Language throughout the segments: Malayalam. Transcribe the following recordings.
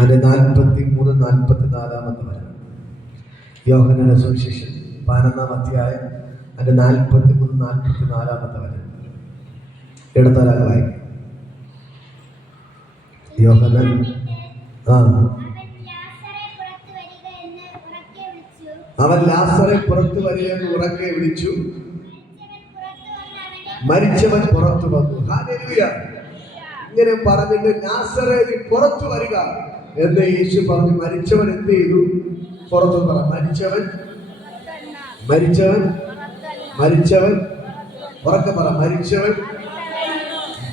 അതിന്റെ 43, 44 വചനം. യോഹന്നാന്റെ സുവിശേഷം 11-ാം അധ്യായം അതിന്റെ 43, 44 വചനം. ഇടത്തരാൾ വായിക്കും. യോഹന്നാൻ അവൻ ലാസറെ പുറത്തു വരികയെന്ന് ഉറക്കെ വിളിച്ചു. മരിച്ചവൻ പുറത്തു വന്നു. ഹല്ലേലൂയ. ഇങ്ങനെ പറഞ്ഞിട്ട് ലാസറേ നീ പുറത്തു വരിക എന്ന് യേശു പറഞ്ഞു. മരിച്ചവൻ എന്ത് ചെയ്തു? പുറത്തു പറ. മരിച്ചവൻ ഉറക്കെ പറ.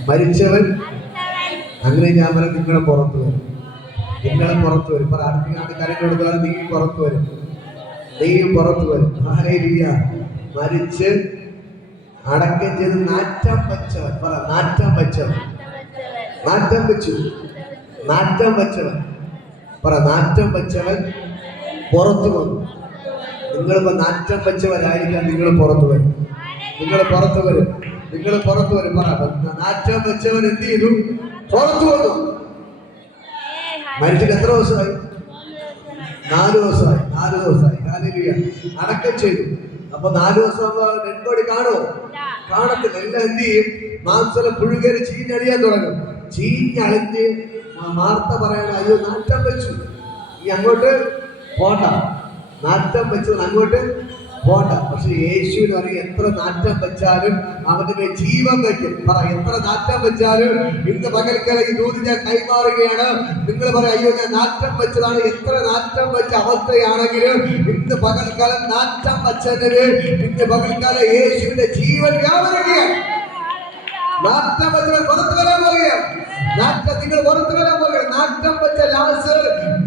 മരിച്ചവൻ. അങ്ങനെ ഞാൻ പറയാം, നിങ്ങളെ പുറത്തു വരും. പറ. അടുത്ത കരങ്ങളെടുത്താൽ നീ പുറത്തു വരും. ഹല്ലേലൂയ. മരിച്ച് അടക്കം ചെയ്ത് നാറ്റം വെച്ചവൻ. പറ. നാറ്റം വെച്ചവൻ. പറ. നാറ്റം വെച്ചവൻ പുറത്തു വന്നു. നിങ്ങളിപ്പോ നാറ്റം വെച്ചവരായിരിക്കാം. നിങ്ങൾ പുറത്തു വരും. പറ. നാറ്റം വെച്ചവൻ എന്ത് ചെയ്തു? പുറത്തു വന്നു. മരിച്ചിട്ട് എത്ര ദിവസമായി? 4 ദിവസമായി. ഹല്ലേലൂയ. അടക്കം ചെയ്തു. അപ്പൊ 4 ദിവസം ഡെഡ് ബോഡി കാണുമോ? കാണത്തില്ല. എല്ലാം എന്ത് ചെയ്യും? മാംസം പുഴുകേറി ചീഞ്ഞളിയാൻ തുടങ്ങും. ചീഞ്ഞളിഞ്ഞ് മാർത്ത പറയണ, അയ്യോ നാറ്റം വെച്ചു, ഈ അങ്ങോട്ട് പോണ്ട. അങ്ങോട്ട് പോണ്ട. പക്ഷെ യേശുവിന് അറിയാം, എത്ര നാറ്റം വെച്ചാലും അവന്റെ ജീവൻ വയ്ക്കും. പറ. എത്ര നാറ്റം വെച്ചാലും ഇന്ന് പകൽക്കാല ഈ ദൂത് ഞാൻ കൈമാറുകയാണ്. നിങ്ങൾ പറയാം, അയ്യോ ഞാൻ നാറ്റം വെച്ചതാണ്. എത്ര നാറ്റം വെച്ച അവസ്ഥയാണെങ്കിലും ഇന്ന് പകൽക്കാലം നാറ്റം വെച്ചതിന് ഇന്ന് പകൽക്കാലം യേശുവിന്റെ ജീവൻ വ്യാപരിക്കുകയാണ്. നാറ്റം വെച്ചവൻ പുറത്തു വരാൻ പോവുകയാണ്. നിങ്ങൾ പുറത്തു വരാൻ പോവുകയാണ്. നാറ്റം വെച്ച ലാസർ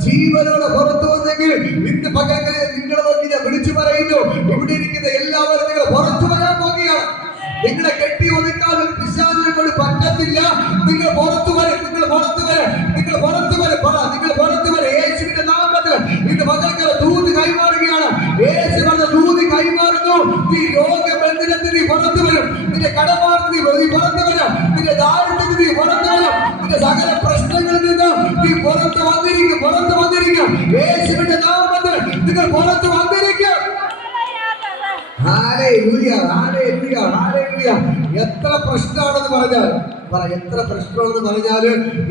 ജീവനോടെ പുറത്തു വന്നെങ്കിൽ ഇന്ന് പകൽക്കാലം നിങ്ങളെ നോക്കി ഞാൻ വിളിച്ചു പറയുന്നു, ഇവിടെ ഇരിക്കുന്ന എല്ലാവരും നിങ്ങൾ പുറത്തു വരാൻ പോവുകയാണ്. നിങ്ങളെ കെട്ടി ഒതുക്കാൻ ഒരു പിശാചിനെ കൊണ്ട് പറ്റത്തില്ല. നിങ്ങൾ പുറത്തു വരെ. പറ. നിങ്ങൾ പുറത്തു വരെ. യേശുവിന്റെ നാമത്തിൽ ഇന്ന് പകൽക്കാലം ദൂത് കൈമാറുകയാണ്. യേശു പറഞ്ഞ ദൂത് കൈമാറുന്നു. നീ രോഗബന്ധനത്തിൽ നീ പുറത്തു വരും. നിന്റെ കടമാർന്ന് നീ പുറത്തു വരും. നിന്റെ ദാരിദ്ര്യത്തിൽ നീ പുറത്തു വരും. നിന്റെ സകല പ്രശ്നങ്ങളിൽ നിന്ന് നീ പുറത്തു വന്നിരിക്കും. യേശുവിന്റെ നാമത്തിൽ നിങ്ങൾ പുറത്തു വന്നിരിക്കും. ഹല്ലേലൂയ. എത്ര പ്രശ്നമാണെന്ന് പറഞ്ഞാൽ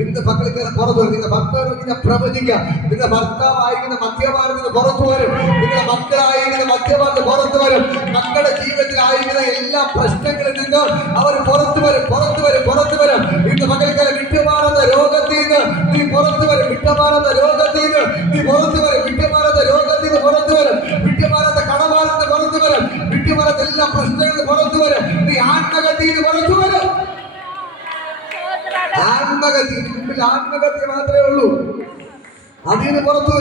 ഇന്ന് പകൽക്കാലം പുറത്തു വരും. നിങ്ങളുടെ ഭർത്താവ് പ്രവചിക്കാം. നിങ്ങളുടെ ഭർത്താവായിരിക്കുന്ന മദ്യപാനത്തിന് പുറത്തു വരും. നിങ്ങളുടെ മക്കളായിരിക്കുന്ന മദ്യപാനത്തിന് പുറത്തു വരും. മക്കളുടെ ജീവിതത്തിലായിരിക്കുന്ന എല്ലാ പ്രശ്നങ്ങളിൽ നിന്നും അവർ പുറത്തു വരും. ഇന്ന് പകൽക്കാലം വിട്ടുമാറുന്ന രോഗത്തിൽ നിന്ന് നീ പുറത്തു വരും. വിട്ടുമാറുന്ന വിട്ടുമാറാത്ത കടമാനത്തിന് പുറത്തു വരും. വിട്ടുമാറാത്ത എല്ലാ പ്രശ്നങ്ങളും പുറത്തു വരും. നീ ആത്മഹത്യയിൽ പുറത്തു വരും. മുമ്പിൽ ആത്മഹത്യ മാത്രമേ ഉള്ളൂ. അതീന്ന് പുറത്തു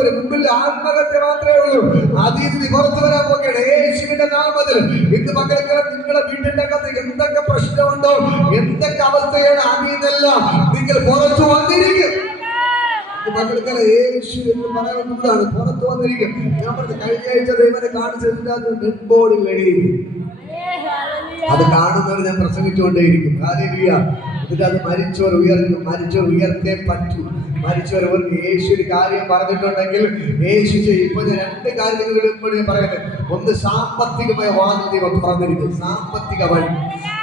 വരും. മുമ്പിൽ ആത്മഹത്യ മാത്രമേ ഉള്ളൂ. അതീന്ന് പുറത്തു വരാൻ പോകണം. യേശുവിന്റെ നാമത്തിൽ ഇന്ന് പകൽക്കാലം നിങ്ങളുടെ വീട്ടിന്റെ അകത്ത് എന്തൊക്കെ പ്രശ്നമുണ്ടോ, എന്തൊക്കെ അവസ്ഥയാണ്, അതീന്നെല്ലാം നിങ്ങൾ പുറത്തു വന്നിരിക്കും. പകൽക്കാലം യേശു എന്ന് പറയുന്നതാണ് പുറത്തു വന്നിരിക്കും. ഞാൻ പറഞ്ഞു, കഴിഞ്ഞ ആഴ്ച ദൈവനെ കാണിച്ചതിന്റെ ഡെഡ് ബോഡി വെളിയിൽ അത് കാണുന്നവർ ഞാൻ പ്രസംഗിച്ചുകൊണ്ടേയിരിക്കും. ഹല്ലേലൂയ. എന്നിട്ട് അത് മരിച്ചവർ ഉയർത്തേ പറ്റൂ. മരിച്ചവർ യേശു ഒരു കാര്യം പറഞ്ഞിട്ടുണ്ടെങ്കിൽ യേശു ചെയ്യും. ഇപ്പൊ ഞാൻ 2 കാര്യങ്ങൾ പറയുന്നത്. ഒന്ന്, സാമ്പത്തികമായ വാതിൽ ദൈവം തുറന്നിരിക്കും. സാമ്പത്തിക വഴി.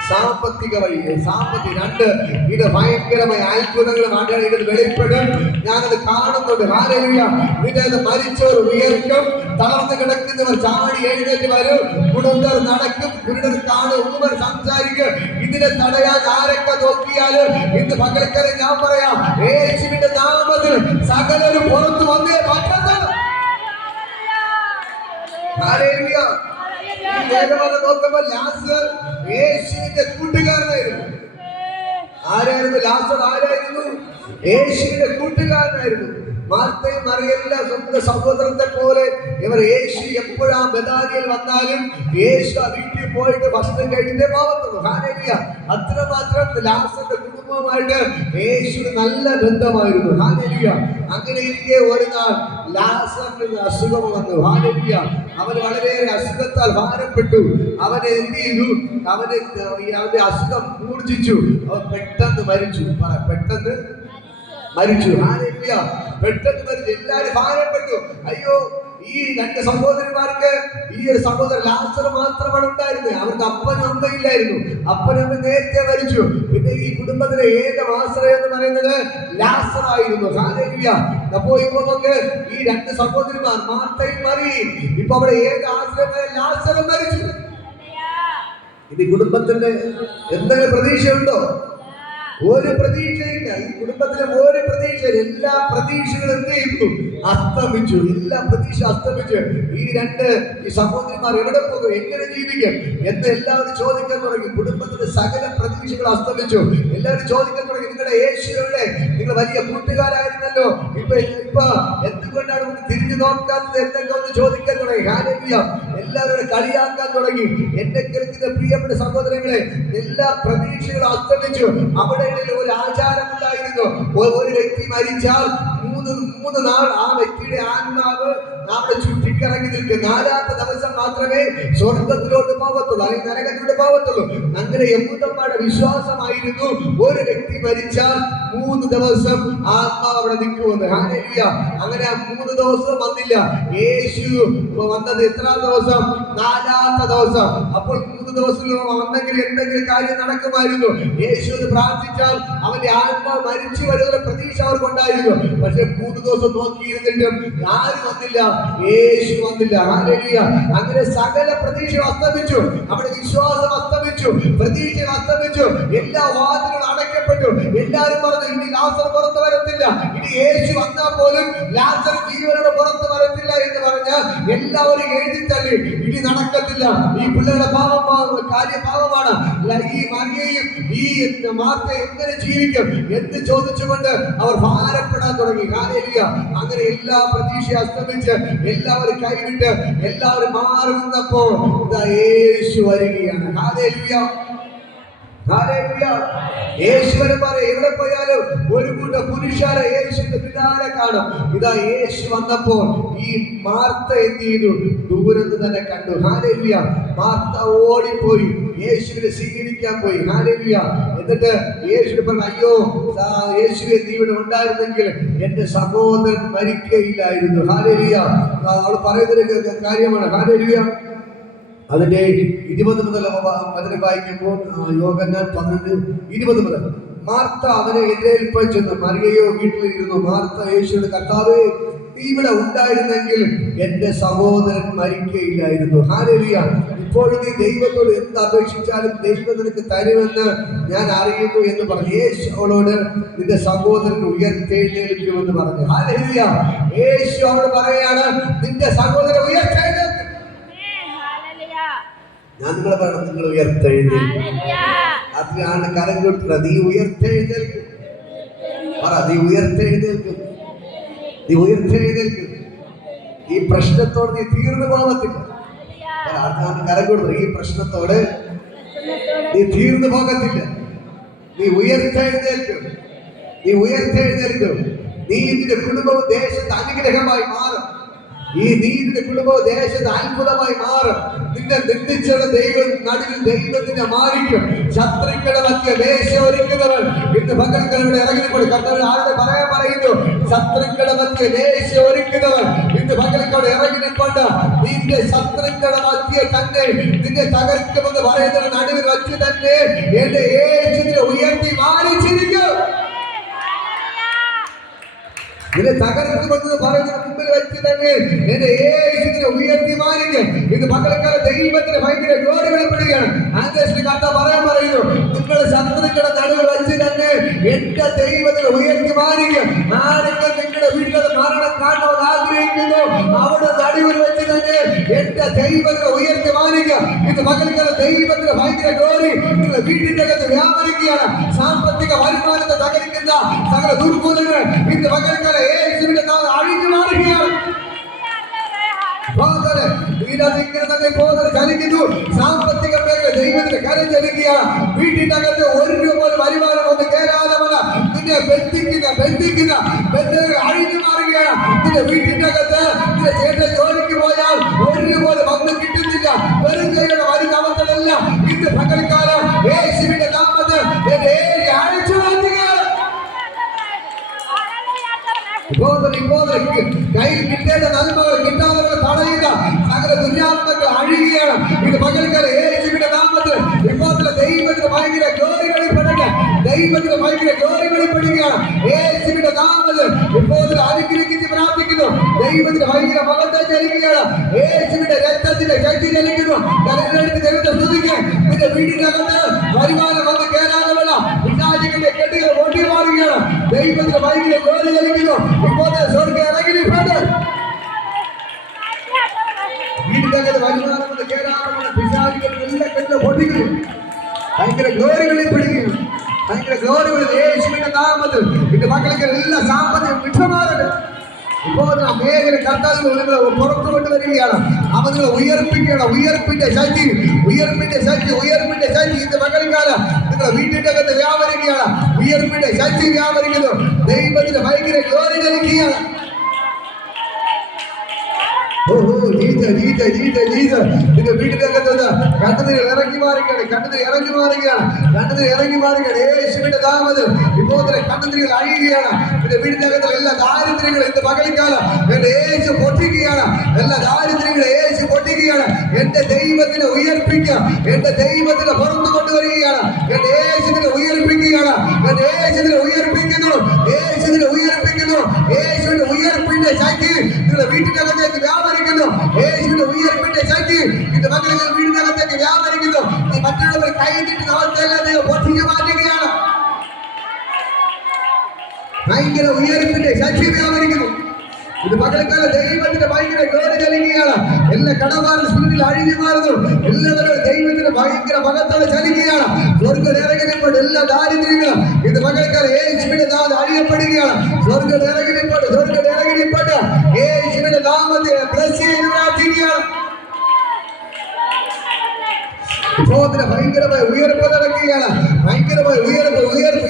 2, ഇത് ഭയങ്കരമായ അത്ഭുതങ്ങൾ നാട്ടുകാർ വെളിപ്പെടും. ഞാനത് കാണുന്നുണ്ട്. ഹല്ലേലൂയ. ഇത് മരിച്ചവർ ഉയർക്കും. തളർന്നു കിടക്കുന്നവർ ചാടി എഴുന്നേറ്റ് വരും. കുടുംബർ നടക്കും. കുരുടർ കാണും. ഉമ്മർ സംസാരിക്കും. ഇതിനെ തടയാൻ ആരൊക്കെ നോക്കിയാലും ഇന്ന് പകൽക്കാലം ഞാൻ പറയാം, യേശുവിന്റെ നാമത്തിൽ സകലരും പുറത്തു വന്നേ പറ്റത്തുള്ളൂ. ഹല്ലേലൂയ. നോക്കുമ്പോൾ ലാസർ യേശുവിന്റെ കൂട്ടുകാരനായിരുന്നു. ആരായിരുന്നു? യേശുവിന്റെ കൂട്ടുകാരനായിരുന്നു. മാർത്തയും മറിയല്ല സ്വന്തം സഹോദരത്തെ പോലെ ഇവർ യേശു എപ്പോഴാ ബഥാനിയിൽ വന്നാലും യേശു ആ വീട്ടിൽ പോയിട്ട് ഭക്ഷണം കഴിച്ചിട്ടേ പോകത്തുള്ളൂ. ഹല്ലേലൂയ. അത്രമാത്രം ലാസറിന്റെ കുടുംബവുമായിട്ട് യേശുവിന് നല്ല ബന്ധമായിരുന്നു. ഹല്ലേലൂയ. അങ്ങനെ ഇരിക്കെ ഒരു നാൾ ലാസറിന് അസുഖം വന്നു. ഹല്ലേലൂയ. അവൻ വളരെയേറെ അസുഖത്താൽ ഭാരപ്പെട്ടു. അവനെ എന്ത് ചെയ്തു? അവന്റെ അസുഖം മൂർച്ഛിച്ചു. അവൻ പെട്ടെന്ന് മരിച്ചു. പെട്ടെന്ന് മരിച്ചു. ഹല്ലേലൂയ. പെട്ടെന്ന് മരിച്ചു. എല്ലാവരും ഭാരപ്പെട്ടു. അയ്യോ, ഈ രണ്ട് സഹോദരന്മാർക്ക് ഈ ഒരു സഹോദരൻ ലാസർ മാത്രമാണ് ഉണ്ടായിരുന്നത്. അവർക്ക് അപ്പനും അമ്മയില്ലായിരുന്നു. അപ്പനും അമ്മ നേരത്തെ മരിച്ചു. പിന്നെ ഈ കുടുംബത്തിലെ ഏക ആശ്രയം എന്ന് പറയുന്നത് ലാസർ ആയിരുന്നു. ഹല്ലേലൂയ. അപ്പോ ഇപ്പൊ നമുക്ക് ഈ രണ്ട് സഹോദരന്മാർ മാർത്തയും മറിയയും ഇപ്പൊ അവിടെ ഏക ആശ്രയമായ ലാസറും മരിച്ചു. ഇത് കുടുംബത്തിന്റെ എന്തെങ്കിലും പ്രതീക്ഷയുണ്ടോ? ഒരു പ്രതീക്ഷയില്ല. ഈ കുടുംബത്തിലെ ഒരു പ്രതീക്ഷ, എല്ലാ പ്രതീക്ഷകളും എന്ത് ചെയ്യുന്നു? അസ്തമിച്ചു. എല്ലാ പ്രതീക്ഷ അസ്തമിച്ചു. ഈ സഹോദരിമാർ എവിടെ പോകും, എങ്ങനെ ജീവിക്കും എന്ന് എല്ലാവരും ചോദിക്കാൻ തുടങ്ങി. കുടുംബത്തിലെ സകല പ്രതീക്ഷകൾ അസ്തമിച്ചു. എല്ലാവരും ചോദിക്കാൻ തുടങ്ങി, നിങ്ങളുടെ യേശുവിടെ, നിങ്ങൾ വലിയ കൂട്ടുകാരായിരുന്നല്ലോ, ഇപ്പൊ എന്തുകൊണ്ടാണ് ഒന്ന് തിരിഞ്ഞു നോക്കാത്തത് എന്നൊക്കെ ഒന്ന് ചോദിക്കാൻ തുടങ്ങി. ഹല്ലേലൂയ. എല്ലാവരും കളിയാക്കാൻ തുടങ്ങി. എന്നെ കേൾക്കുന്ന പ്രിയപ്പെട്ട സഹോദരങ്ങളെ, എല്ലാ പ്രതീക്ഷകളും അസ്തമിച്ചു. അവിടെ ഒരു ആചാരം ഉണ്ടായിരുന്നു. ഒരു വ്യക്തി മരിച്ചാൽ മൂന്ന് നാൾ ആ വ്യക്തിയുടെ ആത്മാവ് നമ്മുടെ ചുറ്റിക്കറങ്ങി നിൽക്കും. 4ാമത്തെ ദിവസം മാത്രമേ സ്വർഗത്തിലോട്ട് പോകത്തുള്ളൂ, അല്ലെങ്കിൽ നരകത്തിലോട്ട് പോകത്തുള്ളൂ. അങ്ങനെ യഹൂദന്മാരുടെ വിശ്വാസമായിരുന്നു, ഒരു വ്യക്തി മരിച്ചാൽ 3 ദിവസം ആത്മാവ് അവിടെ നിൽക്കുമെന്ന്. ഹല്ലേലൂയ. അങ്ങനെ 3 ദിവസം വന്നില്ല. യേശു വന്നത് എത്രാം ദിവസം? 4ാമത്തെ ദിവസം. അപ്പോൾ 3 ദിവസം വന്നെങ്കിൽ എന്തെങ്കിലും കാര്യം നടക്കുമായിരുന്നു. യേശു പ്രാർത്ഥിച്ചാൽ അവന്റെ ആത്മാവ് മരിച്ചു വരുന്ന പ്രതീക്ഷ അവർക്കുണ്ടായിരുന്നു. പക്ഷെ 3 ദിവസം നോക്കിയിരുന്നിട്ടും ആരും വന്നില്ല, യേശു വന്നില്ല. ഹല്ലേലൂയ. അങ്ങനെ സകല പ്രതീക്ഷ അസ്തമിച്ചു. അവിടെ വിശ്വാസം അസ്തമിച്ചു, പ്രതീക്ഷ അസ്തമിച്ചു. എല്ലാ വാതിലുകളും അടയ്ക്കപ്പെട്ടു. എല്ലാവരും പറഞ്ഞു, ഇനി ലാസർ പുറത്തു വരത്തില്ല, ഇനി യേശു വന്നാൽ പോലും ലാസർ ജീവനോട് പുറത്തു വരത്തില്ല എന്ന് പറഞ്ഞാൽ എല്ലാവരും എഴുതിത്തള്ളി. ഇനി നടക്കത്തില്ല, ഈ പിള്ളേരുടെ കാര്യപാപമാണ്. ഈ മറിയയും ഈ മാർത്തയും എങ്ങനെ ജീവിക്കും എന്ന് ചോദിച്ചുകൊണ്ട് അവർ ഭാരപ്പെടാൻ തുടങ്ങി. ഹല്ലേലൂയ. അങ്ങനെ എല്ലാ പ്രതീക്ഷ അസ്തമിച്ച് എല്ലാവരും കൈവിട്ട് എല്ലാവരും മാറി നിന്നപ്പോൾ ഇതാ യേശു വരികയാണ്. ഹല്ലേലൂയ. ഹല്ലേലൂയ. യേശുവിനെ പറയും, എവിടെ പോയാലും ഒരു കൂട്ടം പുരുഷാരെ യേശുവിന്റെ പിന്നാലെ കാണും. ഇതാ യേശു വന്നപ്പോൾ ഈ മാർത്ത എന്ത് ചെയ്തു? ദൂരത്ത് തന്നെ കണ്ടു. ഹല്ലേലൂയ. മാർത്ത ഓടിപ്പോയി യേശുവിനെ സ്വീകരിക്കാൻ പോയി. ഹല്ലേലൂയ. എന്നിട്ട് യേശു പറഞ്ഞു, അയ്യോ യേശുവെ, നീ ഇവിടെ ഉണ്ടായിരുന്നെങ്കിൽ എന്റെ സഹോദരൻ മരിക്കയില്ലായിരുന്നു. ഹല്ലേലൂയ. അവൾ പറയുന്നൊരു കാര്യമാണ്. ഹല്ലേലൂയ. അതിന്റെ 20 മുതൽ അതിനെ വായിക്കുമ്പോൾ യോഹന്നാൻ 12:20 മുതൽ മാർത്ത അവനെ എതിരേൽപ്പാൻ ചെന്നു. മറിയയോ വീട്ടിലിരുന്നു. മാർത്ത യേശുവിന്റെ, കർത്താവേ, നീ ഇവിടെ ഉണ്ടായിരുന്നെങ്കിൽ എന്റെ സഹോദരൻ മരിക്കയില്ലായിരുന്നു. ഹല്ലേലൂയ. ഇപ്പോഴും നീ ദൈവത്തോട് എന്ത് അപേക്ഷിച്ചാലും ദൈവം നിനക്ക് തരുമെന്ന് ഞാൻ അറിയുന്നു എന്ന് പറഞ്ഞു. യേശു അവളോട്, നിന്റെ സഹോദരൻ ഉയർത്തെഴുന്നേൽക്കുമെന്ന് പറഞ്ഞു. ഹല്ലേലൂയ. യേശു അവളോട് പറയാണ്, നിന്റെ സഹോദരൻ ഉയർത്തെഴുന്നേൽക്കും. ഞാൻ നിങ്ങളെ പറയണം, നിങ്ങൾ ഉയർത്തെഴുന്നേൽക്കും. അതിനാണ് കരം കൊടുക്കുന്നത്. നീ ഉയർത്തെഴുന്നേൽക്കും. പറ, നീ ഉയർത്തെഴുന്നേൽക്കും. നീ ഉയർത്തെഴുന്നേൽക്കും. ഈ പ്രശ്നത്തോട് നീ തീർന്നു പോകത്തില്ല. അതിനാണ് കരം കൊടുക്കുന്നത്. ഈ പ്രശ്നത്തോട് നീ തീർന്നു പോകത്തില്ല. നീ ഉയർത്തെഴുന്നേൽക്കും. നീ ഉയർത്തെഴുന്നേൽക്കും. നീ നിന്റെ കുടുംബവും ദേശത്ത് അനുഗ്രഹമായി മാറും. ഈ നീതിന്റെ കുടുംബവും ദേശത്ത് അത്ഭുതമായി മാറും. നിന്നെ നിന്ദിച്ചുള്ള ദൈവം നടുവിൽ ദൈവത്തിനെ മാറിക്കും. ശത്രുക്കളുടെ മധ്യ വേഷ ഒരുക്കുന്നവൻ ഇന്ന് പകൽക്കലവിടെ ഇറങ്ങിക്കൊണ്ട് കർത്താവ് ആരുടെ പറയാൻ പറയുന്നു? ശത്രുക്കളുടെ മധ്യ വേഷ ഒരുക്കുന്നവൻ ഇന്ന് പകൽക്കവിടെ ഇറങ്ങിക്കൊണ്ട് നിന്റെ ശത്രുക്കളുടെ മധ്യ തന്നെ നിന്നെ തകർക്കുമെന്ന് പറയുന്ന നടുവിൽ വച്ച് തന്നെ എന്റെ യേശുവിനെ ഉയർത്തി മാറിച്ചിരിക്കും. നിന്നെ തകർക്കുമെന്ന് പറയുന്ന മുമ്പിൽ വെച്ച് തന്നെ എന്റെ യേശുവിനെ ഉയർത്തി മാറിക്കും. ഇത് പകൽക്കാലം ദൈവത്തിന് ഭയങ്കര ഗ്ലോറി വെളിപ്പെടുകയാണ്. ആന്തരിക കഥ പറയാൻ പറയുന്നു, നിങ്ങളുടെ ശത്രുക്കളുടെ നടുവിൽ വെച്ച് തന്നെ എന്റെ ദൈവത്തിന് ഉയർത്തി മാറിക്കും. ആരെങ്കിലും നിങ്ങളുടെ വീട്ടിൽ മരണം കാണണമെന്ന് ആഗ്രഹിക്കുന്നു, അവിടെ നടുവിൽ വെച്ച് തന്നെ എന്റെ ദൈവത്തിന് ഉയർത്തി മാറിക്കും. ഇത് പകൽക്കാലം ദൈവത്തിന് ഭയങ്കര ഗ്ലോറി നിങ്ങളുടെ വീട്ടിന്റെ അകത്ത് വ്യാപരിക്കുകയാണ്. സാമ്പത്തിക വരുമാനത്തെ തകരിക്കുന്ന സകല ദുർഭൂതങ്ങൾ ഇന്ന് പകൽക്കാലം യേശുവിന്റെ നാമത്തിൽ അഴിഞ്ഞു മാറുകയാണ്. ചലിക്കുന്നു. സാമ്പത്തിക മേഖല ദൈവത്തിന്റെ കരം ചലിക്കുക. വീട്ടിന്റെ അകത്ത് 1 രൂപ പോലും വരുമാനം ഒന്ന് കേരാതവന നിന്നെ ബന്ധിക്കുന്ന ബന്ധങ്ങൾ അഴിഞ്ഞു മാറുകയാണ്. നിന്റെ വീട്ടിന്റെ അകത്ത് നിന്റെ ചേട്ടൻ ജോലിക്ക് പോയാൽ 1 രൂപ പോലും ഒന്നും കിട്ടുന്നില്ല. വെറും കൈയുടെ വരുന്ന അവസ്ഥകളെല്ലാം ഇന്ന് പകൽക്കാലം യേശുവിന്റെ നാമത്തിൽ അഴിച്ചു മാറ്റുക. കയ്യിൽ കിട്ടേണ്ട നന്മകൾ കിട്ടാതെ തടയുക സകല ദുര്യാത്മകൾ അഴിയുകയാണ്. ഇത് പകൽക്കാലം യേശുവിന്റെ നാമത്തിൽ ഇപ്പോൾ ദൈവത്തിന് ഭയങ്കര ഗ്ലോറി വെളിപ്പെടുക, ദൈവത്തിന് ഭയങ്കര ഗ്ലോറി വെളിപ്പെടുകയാണ്. യേശുവിന്റെ നാമത്തിൽ ഇപ്പോൾ അനുഗ്രഹിച്ച് പ്രാർത്ഥിക്കുന്നു. ദൈവത്തിന് ഭയങ്കര മഹത്വം ചലിക്കുകയാണ്. യേശുവിന്റെ രക്തത്തിന്റെ ശക്തി ചലിക്കുന്നു. ദൈവത്തെ സ്തുതിക്കുക. നിന്റെ വീടിനകത്ത് വരുമാനം വന്ന് കയറാനുള്ള പിശാചിന്റെ കെട്ടുകൾ പൊട്ടി മാറുകയാണ്. ദൈവത്തിന്റെ ഭയങ്കര ഗ്ലോറി ചലിക്കുന്നു. ഇപ്പോൾ സ്വർഗ്ഗം ഇറങ്ങിയിട്ടുണ്ട്. വീടിനകത്ത് വരുമാനം വന്ന് കയറാനുള്ള പിശാചികൾ എല്ലാ കെട്ടും പൊട്ടിക്കുന്നു. ഭയങ്കര ഗ്ലോറി വെളിപ്പെടുകയാണ്. ഭയങ്കര ഗ്ലോറി യേശുവിന്റെ നാമത്തിൽ എന്റെ മക്കൾക്ക് എല്ലാ സാമ്പത്തികം വിട്ടുമാറുക. ഇപ്പോൾ മേഖല കർത്താവിൽ നിങ്ങൾ പുറത്തു കൊണ്ടുവരികയാണ്. അവൻ നിങ്ങളെ ഉയർപ്പിക്കണം. ഉയർപ്പിന്റെ ശക്തി, ഉയർപ്പിന്റെ ശക്തി, ഉയർപ്പിന്റെ ശക്തി ഇന്ന് പകൽക്കാലം നിങ്ങളുടെ വീട്ടിന്റെ അകത്ത് വ്യാപരിക്കുകയാണ്. ഉയർപ്പിന്റെ ശക്തി വ്യാപരിക്കുന്നു. ദൈവത്തിന്റെ ഭയങ്കര ഗ്ലോറി നൽകുകയാണ്. നിന്റെ വീട്ടിനകത്ത് കണ്ണുനീർ ഇറങ്ങി മാറുകയാണ്. കണ്ണുനീർ ഇറങ്ങി മാറുകയാണ്. കണ്ണുനീർ ഇറങ്ങി മാറുകയാണ്. യേശുവിന്റെ നാമത്തിൽ ഇപ്പോൾ കണ്ണുനീർ അഴിയുകയാണ്. നിന്റെ വീടിനകത്ത് എല്ലാ ദാരിദ്ര്യങ്ങളും ഇന്ന് പകൽക്കാലം എന്റെ യേശു പൊട്ടിക്കുകയാണ്. എല്ലാ ദാരിദ്ര്യങ്ങളും യേശു പൊട്ടിക്കുകയാണ്. എന്റെ ദൈവത്തിനെ ഉയർപ്പിക്കുക. എന്റെ ദൈവത്തിനെ പുറത്തു കൊണ്ടുവരികയാണ്. എന്റെ യേശുവിനെ ഉയർപ്പിക്കുകയാണ്. എന്റെ യേശുവിനെ ഉയർപ്പിക്കുന്നു. യേശുവിനെ ഉയർപ്പിക്കുന്നു. യേശുവിന്റെ ഉയർപ്പിന്റെ ശക്തി നിങ്ങളുടെ വീട്ടിനകത്തേക്ക് വ്യാപരിക്കുന്നു. യേശുവിന്റെ ഉയർപ്പിന്റെ ശക്തി നിന്റെ മക്കളുടെ വീടിനകത്തേക്ക് വ്യാപരിക്കുന്നു. നീ മറ്റുള്ളവർ കൈയിട്ടിട്ട് അവസ്ഥയെല്ലാം ദൈവം പൊട്ടിച്ചു മാറ്റുകയാണ്. ഭയങ്കര ഉയർപ്പിന്റെ ശക്തി വ്യാപരിക്കുന്നു. ഇത് പകൽക്കാലം ദൈവത്തിന്റെ ഭയങ്കര ഗ്ലോറി ചലിക്കുകയാണ്. എല്ലാ കടമാരും സ്പിരിറ്റിൽ അഴിഞ്ഞു മാറുന്നു. എല്ലാവരും ദൈവത്തിന്റെ ഭയങ്കര മഹത്വത്തോടെ ചലിക്കുകയാണ്. സ്വർഗ്ഗം ഇറങ്ങിയപ്പോൾ എല്ലാ ദാരിദ്ര്യങ്ങളും ഇത് പകൽക്കാലം യേശുവിന്റെ നാമത്തിൽ അഴിയപ്പെടുകയാണ്. സ്വർഗ്ഗം ഇറങ്ങിയപ്പോൾ യേശുവിന്റെ നാമത്തിൽ ബ്ലസ് ചെയ്ത് പ്രാർത്ഥിക്കുകയാണ്. ഭയങ്കരമായ ഉയർപ്പ് നടക്കുകയാണ്. ഭയങ്കരമായ ഉയർപ്പ്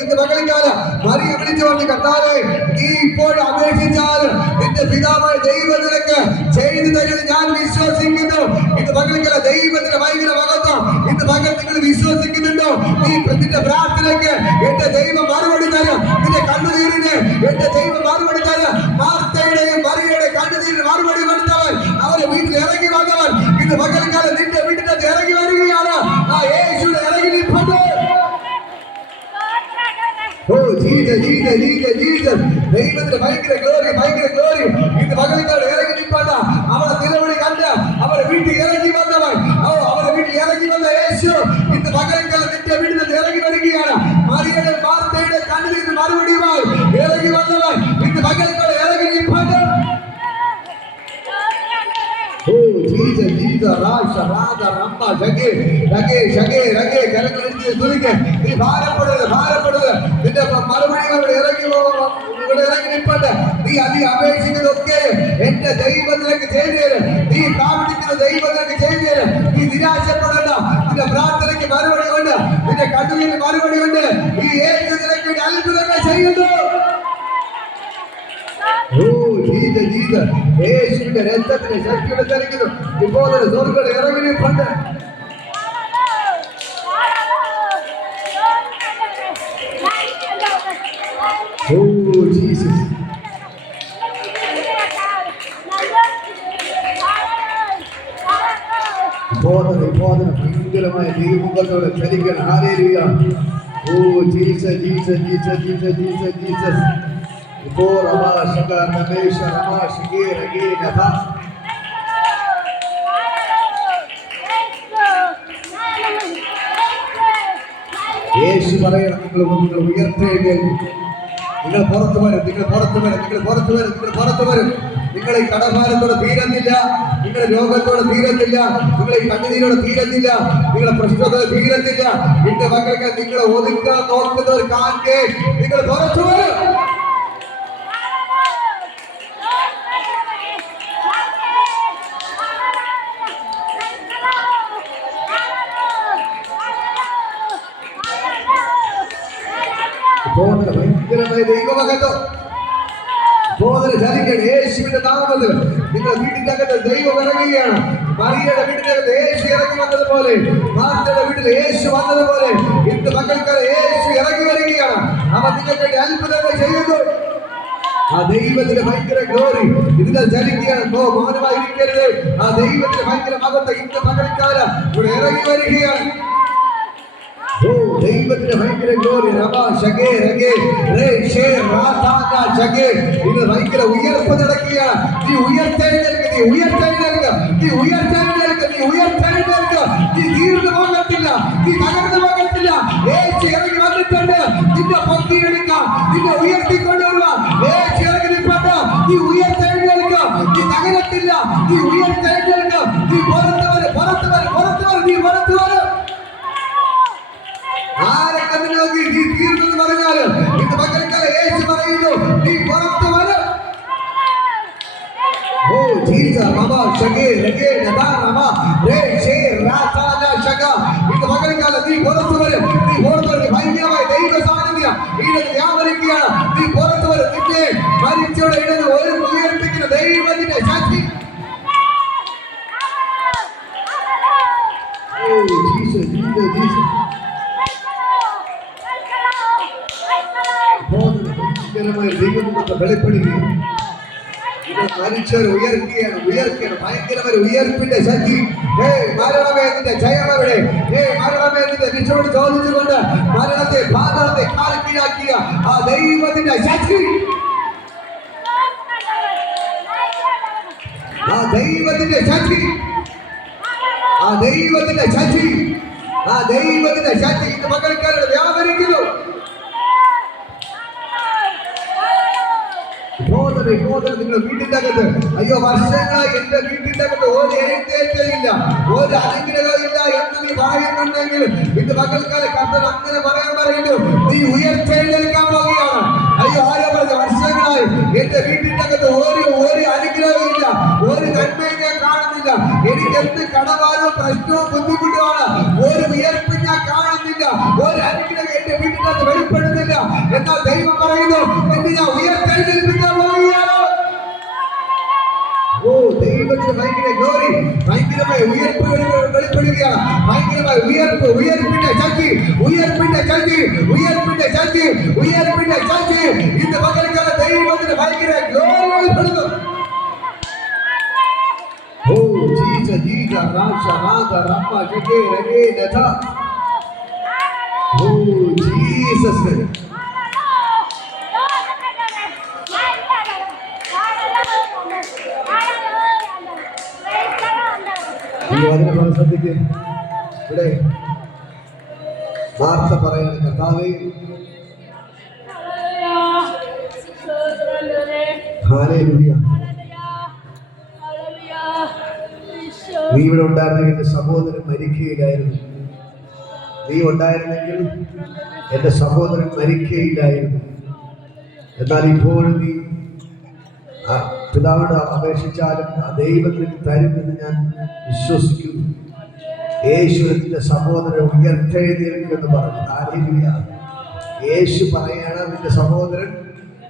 ഇന്ന് പകൽക്കാലം മറിയ വിളിച്ചു പറഞ്ഞു, കർത്താവേ നീ ഇപ്പോൾ അപേക്ഷിച്ചാൽ നിന്റെ പിതാവായ ദൈവം നിനക്ക് ചെയ്തു തരുമെന്ന് ഞാൻ വിശ്വസിക്കുന്നു. ഇന്ന് പകൽക്കാലം ദൈവത്തിന്റെ ഭയങ്കര മഹത്വം ഇന്ന് പകൽ നിങ്ങൾ വിശ്വസിക്കുന്നുണ്ടോ? നീ നിന്റെ പ്രാർത്ഥനയ്ക്ക് എന്റെ ദൈവം മറുപടി തരും. നിന്റെ കണ്ണുനീരിന് എന്റെ ദൈവം മറുപടി തരും. മാർത്തയുടെയും മറിയയുടെ കണ്ണുനീരിന് മറുപടി കൊടുത്തവൻ, അവരെ വീട്ടിൽ ഇറങ്ങി വന്നവൻ ഇന്ന് പകൽക്കാലം നിന്റെ വീട്ടിനകത്ത് ഇറങ്ങി വരികയാണ്. ആ യേശുവിനെ ഇറങ്ങി നിൽപ്പുണ്ട്. ദൈവത്തിന്റെ ഭയങ്കര ഗ്ലോറി, ഭയങ്കര ഗ്ലോറി ഇന്ന് പകൽക്കാലം ഇറങ്ങി നിൽപ്പണ്ട. അവരുടെ നിലവിളി കണ്ട് അവരെ വീട്ടിൽ ഇറങ്ങി വന്നവൻ, അവരെ വീട്ടിൽ ഇറങ്ങി വന്ന യേശു ഇന്ന് പകൽക്കാലം നിന്റെ വീട്ടിൽ നിന്ന് ഇറങ്ങി വരികയാണ്. മറിയയുടെ മാർത്തയുടെ കണ്ണിന് മറുപടിയുമായി ഇറങ്ങി വന്നവൻ ഇന്ന് പകൽക്കാലം ഇറങ്ങി നിൽപ്പണ്ട. ഭാരപ്പെടരുത്. നിന്റെ മറുപടി ഇറങ്ങി നിൽപ്പണ്ട്. നീ അപേക്ഷിക്കുന്നതൊക്കെ എന്റെ ദൈവം നിനക്ക് ചെയ്തു തരും. നീ പ്രാർത്ഥിക്കുന്ന ദൈവം നിനക്ക് ചെയ്തു തരും. നീ നിരാശപ്പെടേണ്ട. നിന്റെ പ്രാർത്ഥനയ്ക്ക് മറുപടി കൊണ്ട്, നിന്റെ കണ്ണുനീരിന് മറുപടി കൊണ്ട് ഈ യേശു നിനക്ക് അത്ഭുതങ്ങൾ ചെയ്യുന്നു. യേശുവിന്റെ രക്തത്തിന്റെ ശക്തിയുടെ ചലിക്കുന്നു. ഇപ്പോൾ സ്വർഗ്ഗം ഇറങ്ങി നിൽപ്പണ്ട്. ഭയങ്കരമായ ദൈവമുഖത്തോടെ ചലിക്കണം. Hallelujah. Jesus Jesus Jesus Jesus Jesus Jesus. ഇപ്പോൾ യേശു പറയണം, നിങ്ങൾ ഉയർത്തെഴുന്നേൽക്കും. നിങ്ങൾ പുറത്തു വരും. നിങ്ങൾ ഈ കടഭാരത്തോടെ തീരുന്നില്ല. നിങ്ങളുടെ രോഗത്തോടെ തീരുന്നില്ല. നിങ്ങൾ ഈ കണ്ണുനീരോടെ തീരുന്നില്ല. നിങ്ങളുടെ പ്രശ്നത്തോടെ തീരുന്നില്ല. എന്റെ മക്കൾക്ക് നിങ്ങളെ ഒതുക്കാൻ നോക്കുന്നവർ കാണേ നിങ്ങൾ പുറത്തു വരും. ഭയങ്കരമായ ദൈവമകത്വം യേശുവിന്റെ നാമത്തിൽ നിങ്ങളുടെ വീട്ടിന്റെ അകത്ത് ദൈവം ഇറങ്ങുകയാണ്. മറിയയുടെ വീട്ടിന്റെ അകത്ത് യേശു ഇറങ്ങി വന്നതുപോലെ, മാർത്തയുടെ വീട്ടിൽ യേശു വന്നതുപോലെ ഇന്ന് മക്കൾക്ക് യേശു ഇറങ്ങി വരികയാണ്. അവൻ നിങ്ങൾക്ക് അത്ഭുതങ്ങൾ ചെയ്യുന്നു. ആ ദൈവത്തിന്റെ ഭയങ്കര ഗ്ലോറി ഇതിനെ ചലിക്കുകയാണ്. മൗനമായിരിക്കരുത്. ആ ദൈവത്തിന്റെ ഭയങ്കര മഹത്വം ഇന്ന് പകൽക്കാലം ഇവിടെ ഇറങ്ങി വരികയാണ്. ഓ ദൈവത്തിന്റെ ഭയങ്കര ഗ്ലോറി ഇത് ഭയങ്കര ഉയർപ്പ് നടക്കുകയാണ്. നീ ഉയർത്തെഴുന്നേൽക്കുക, നീ ഉയർത്തെഴുന്നേൽക്കുക, നീ ഉയർത്തെഴുന്നേൽക്കുക, നീ ഉയർത്തെഴുന്നേൽക്കുക. നീ തീർന്നു പോകത്തില്ല, നീ തകർന്നു പോകത്തില്ല. യേശു ഇറങ്ങി വന്നിട്ടുണ്ട് നിന്നെ പൊക്കിയെടുക്കാം, നിന്നെ ഉയർത്തിക്കൊണ്ടുവരുവാൻ. യേശു ഇറങ്ങി നിൽപ്പുണ്ട്. നീ ഉയർത്തെഴുന്നേൽക്കുക, നീ തകരത്തില്ല, നീ ഉയർത്തെഴുന്നേൽക്കുക. നീ പുറത്തു വരും, പുറത്തു വരും, പുറത്തു വരും, നീ പുറത്തു വരും. ആരൊക്കെ നോക്കി നീ തീർന്നെന്ന് പറഞ്ഞാലും ഇന്ന് പകൽക്കാലം യേശു പറയുന്നു നീ പുറത്തു വരും. ഓ ജീസസ് ബാബാ ഷഗേ രഗേ നദാ നമാ രേ ഷേ രാതാന ഷഗ ഇന്ന് പകൽക്കാലം നീ പുറത്തു വരും. നീ പുറത്തു വരും. ഭയങ്കരമായ ദൈവ സാന്നിധ്യം ഇടത് വ്യാപരിക്കുകയാണ്. നീ പുറത്തു വരും. നിന്നെ മരിച്ചവരുടെ ഇടത് ഒരു ഉയർപ്പിക്കുന്ന ദൈവത്തിന്റെ ശക്തി. ഓ ജീസസ് ജീസസ് ജീസസ് ദൈവത്തെ വെളിപ്പെടുകയാണ്. മനുഷ്യർ ഉയർക്കുകയാണ്, ഉയർക്കുകയാണ്. ഭയങ്കരമായ ഉയർപ്പിന്റെ ശക്തി. മരണമേ നിന്റെ ജയമെവിടെ? മരണമേ നിന്റെ രക്ഷയോട് ചോദിച്ചുകൊണ്ട് മരണത്തെ പാതാളത്തെ കാൽ കീഴാക്കിയ ആ ദൈവത്തിന്റെ ശക്തി, ആ ദൈവത്തിന്റെ ശക്തി, ആ ദൈവത്തിന്റെ ശക്തി, ആ ദൈവത്തിന്റെ ശക്തി ഇന്ന് പകൽക്കാരുടെ വ്യാപരിക്കുന്നു. നിങ്ങളുടെ വീട്ടിന്റെ അകത്ത് അയ്യോ വർഷങ്ങളായി എന്റെ വീട്ടിന്റെ അകത്ത് ഒരു എഴുത്തേറ്റയില്ല, ഒരു അനുഗ്രഹമില്ല എന്ന് നീ പറയുന്നുണ്ടെങ്കിൽ ഇന്ന് പകൽക്കാലം കർത്തൻ അങ്ങനെ പറയാൻ പറയുന്നു. നീ ഉയർത്തെഴുന്നേൽക്കാൻ പോകുകയാണ്. അയ്യോ ആരോ പറഞ്ഞു വർഷങ്ങളായി എന്റെ വീട്ടിന്റെ അകത്ത് ഒരു അനുഗ്രഹമില്ല, ഒരു നന്മയും ഞാൻ കാണുന്നില്ല, എനിക്ക് എന്ത് കടവാരവും പ്രശ്നവും ബുദ്ധിമുട്ടുമാണ്, ഒരു ഉയർപ്പ് ഞാൻ കാണുന്നില്ല, ഒരു അനുഗ്രഹം എന്റെ വീട്ടിന്റെ അകത്ത് വെളിപ്പെടുന്നില്ല. എന്നാൽ ദൈവം പറയുന്നു എന്നെ ഞാൻ ഉയർത്തെഴുന്നേൽപ്പിക്കാൻ പോവുകയാണ്. ഓ ദൈവത്തിന് ഭയങ്കര ഗ്ലോറി, ഭയങ്കരമായ ഉയർപ്പ് വെളിപ്പെടുകയാണ്. ഭയങ്കരമായ ഉയർപ്പ്, ഉയർപ്പിന്റെ ശക്തി, ഉയർപ്പിന്റെ ശക്തി, ഉയർപ്പിന്റെ ശക്തി, ഉയർപ്പിന്റെ ശക്തി ഇന്ന് പകൽക്കാല ദൈവത്തിന് ഭയങ്കര ഗ്ലോറി വെളിപ്പെടുന്നു. ഓ ജീസ ജീസ രാഷ രാഗ റമ്മ ജഗേ രഗേ നഥ. ഓ ജീസസ് ഇവിടെ വാർത്ത പറയാണ്. കർത്താവേ ഹല്ലേലൂയ, നീ ഇവിടെ ഉണ്ടായിരുന്നെങ്കിൽ എന്റെ സഹോദരൻ മരിക്കുകയില്ലായിരുന്നു. നീ ഉണ്ടായിരുന്നെങ്കിൽ എന്റെ സഹോദരൻ മരിക്കുകയില്ലായിരുന്നു. എന്നാൽ ഇപ്പോഴും നീ പിതാവിനോട് അപേക്ഷിച്ചാലും ആ ദൈവത്തിന് തരുമെന്ന് ഞാൻ വിശ്വസിക്കുന്നു. യേശുവിന്റെ സഹോദരൻ ഉയർത്തെഴുന്നേൽക്കുമെന്ന് പറഞ്ഞു. ഹല്ലേലൂയ. യേശു പറയാണ് നിന്റെ സഹോദരൻ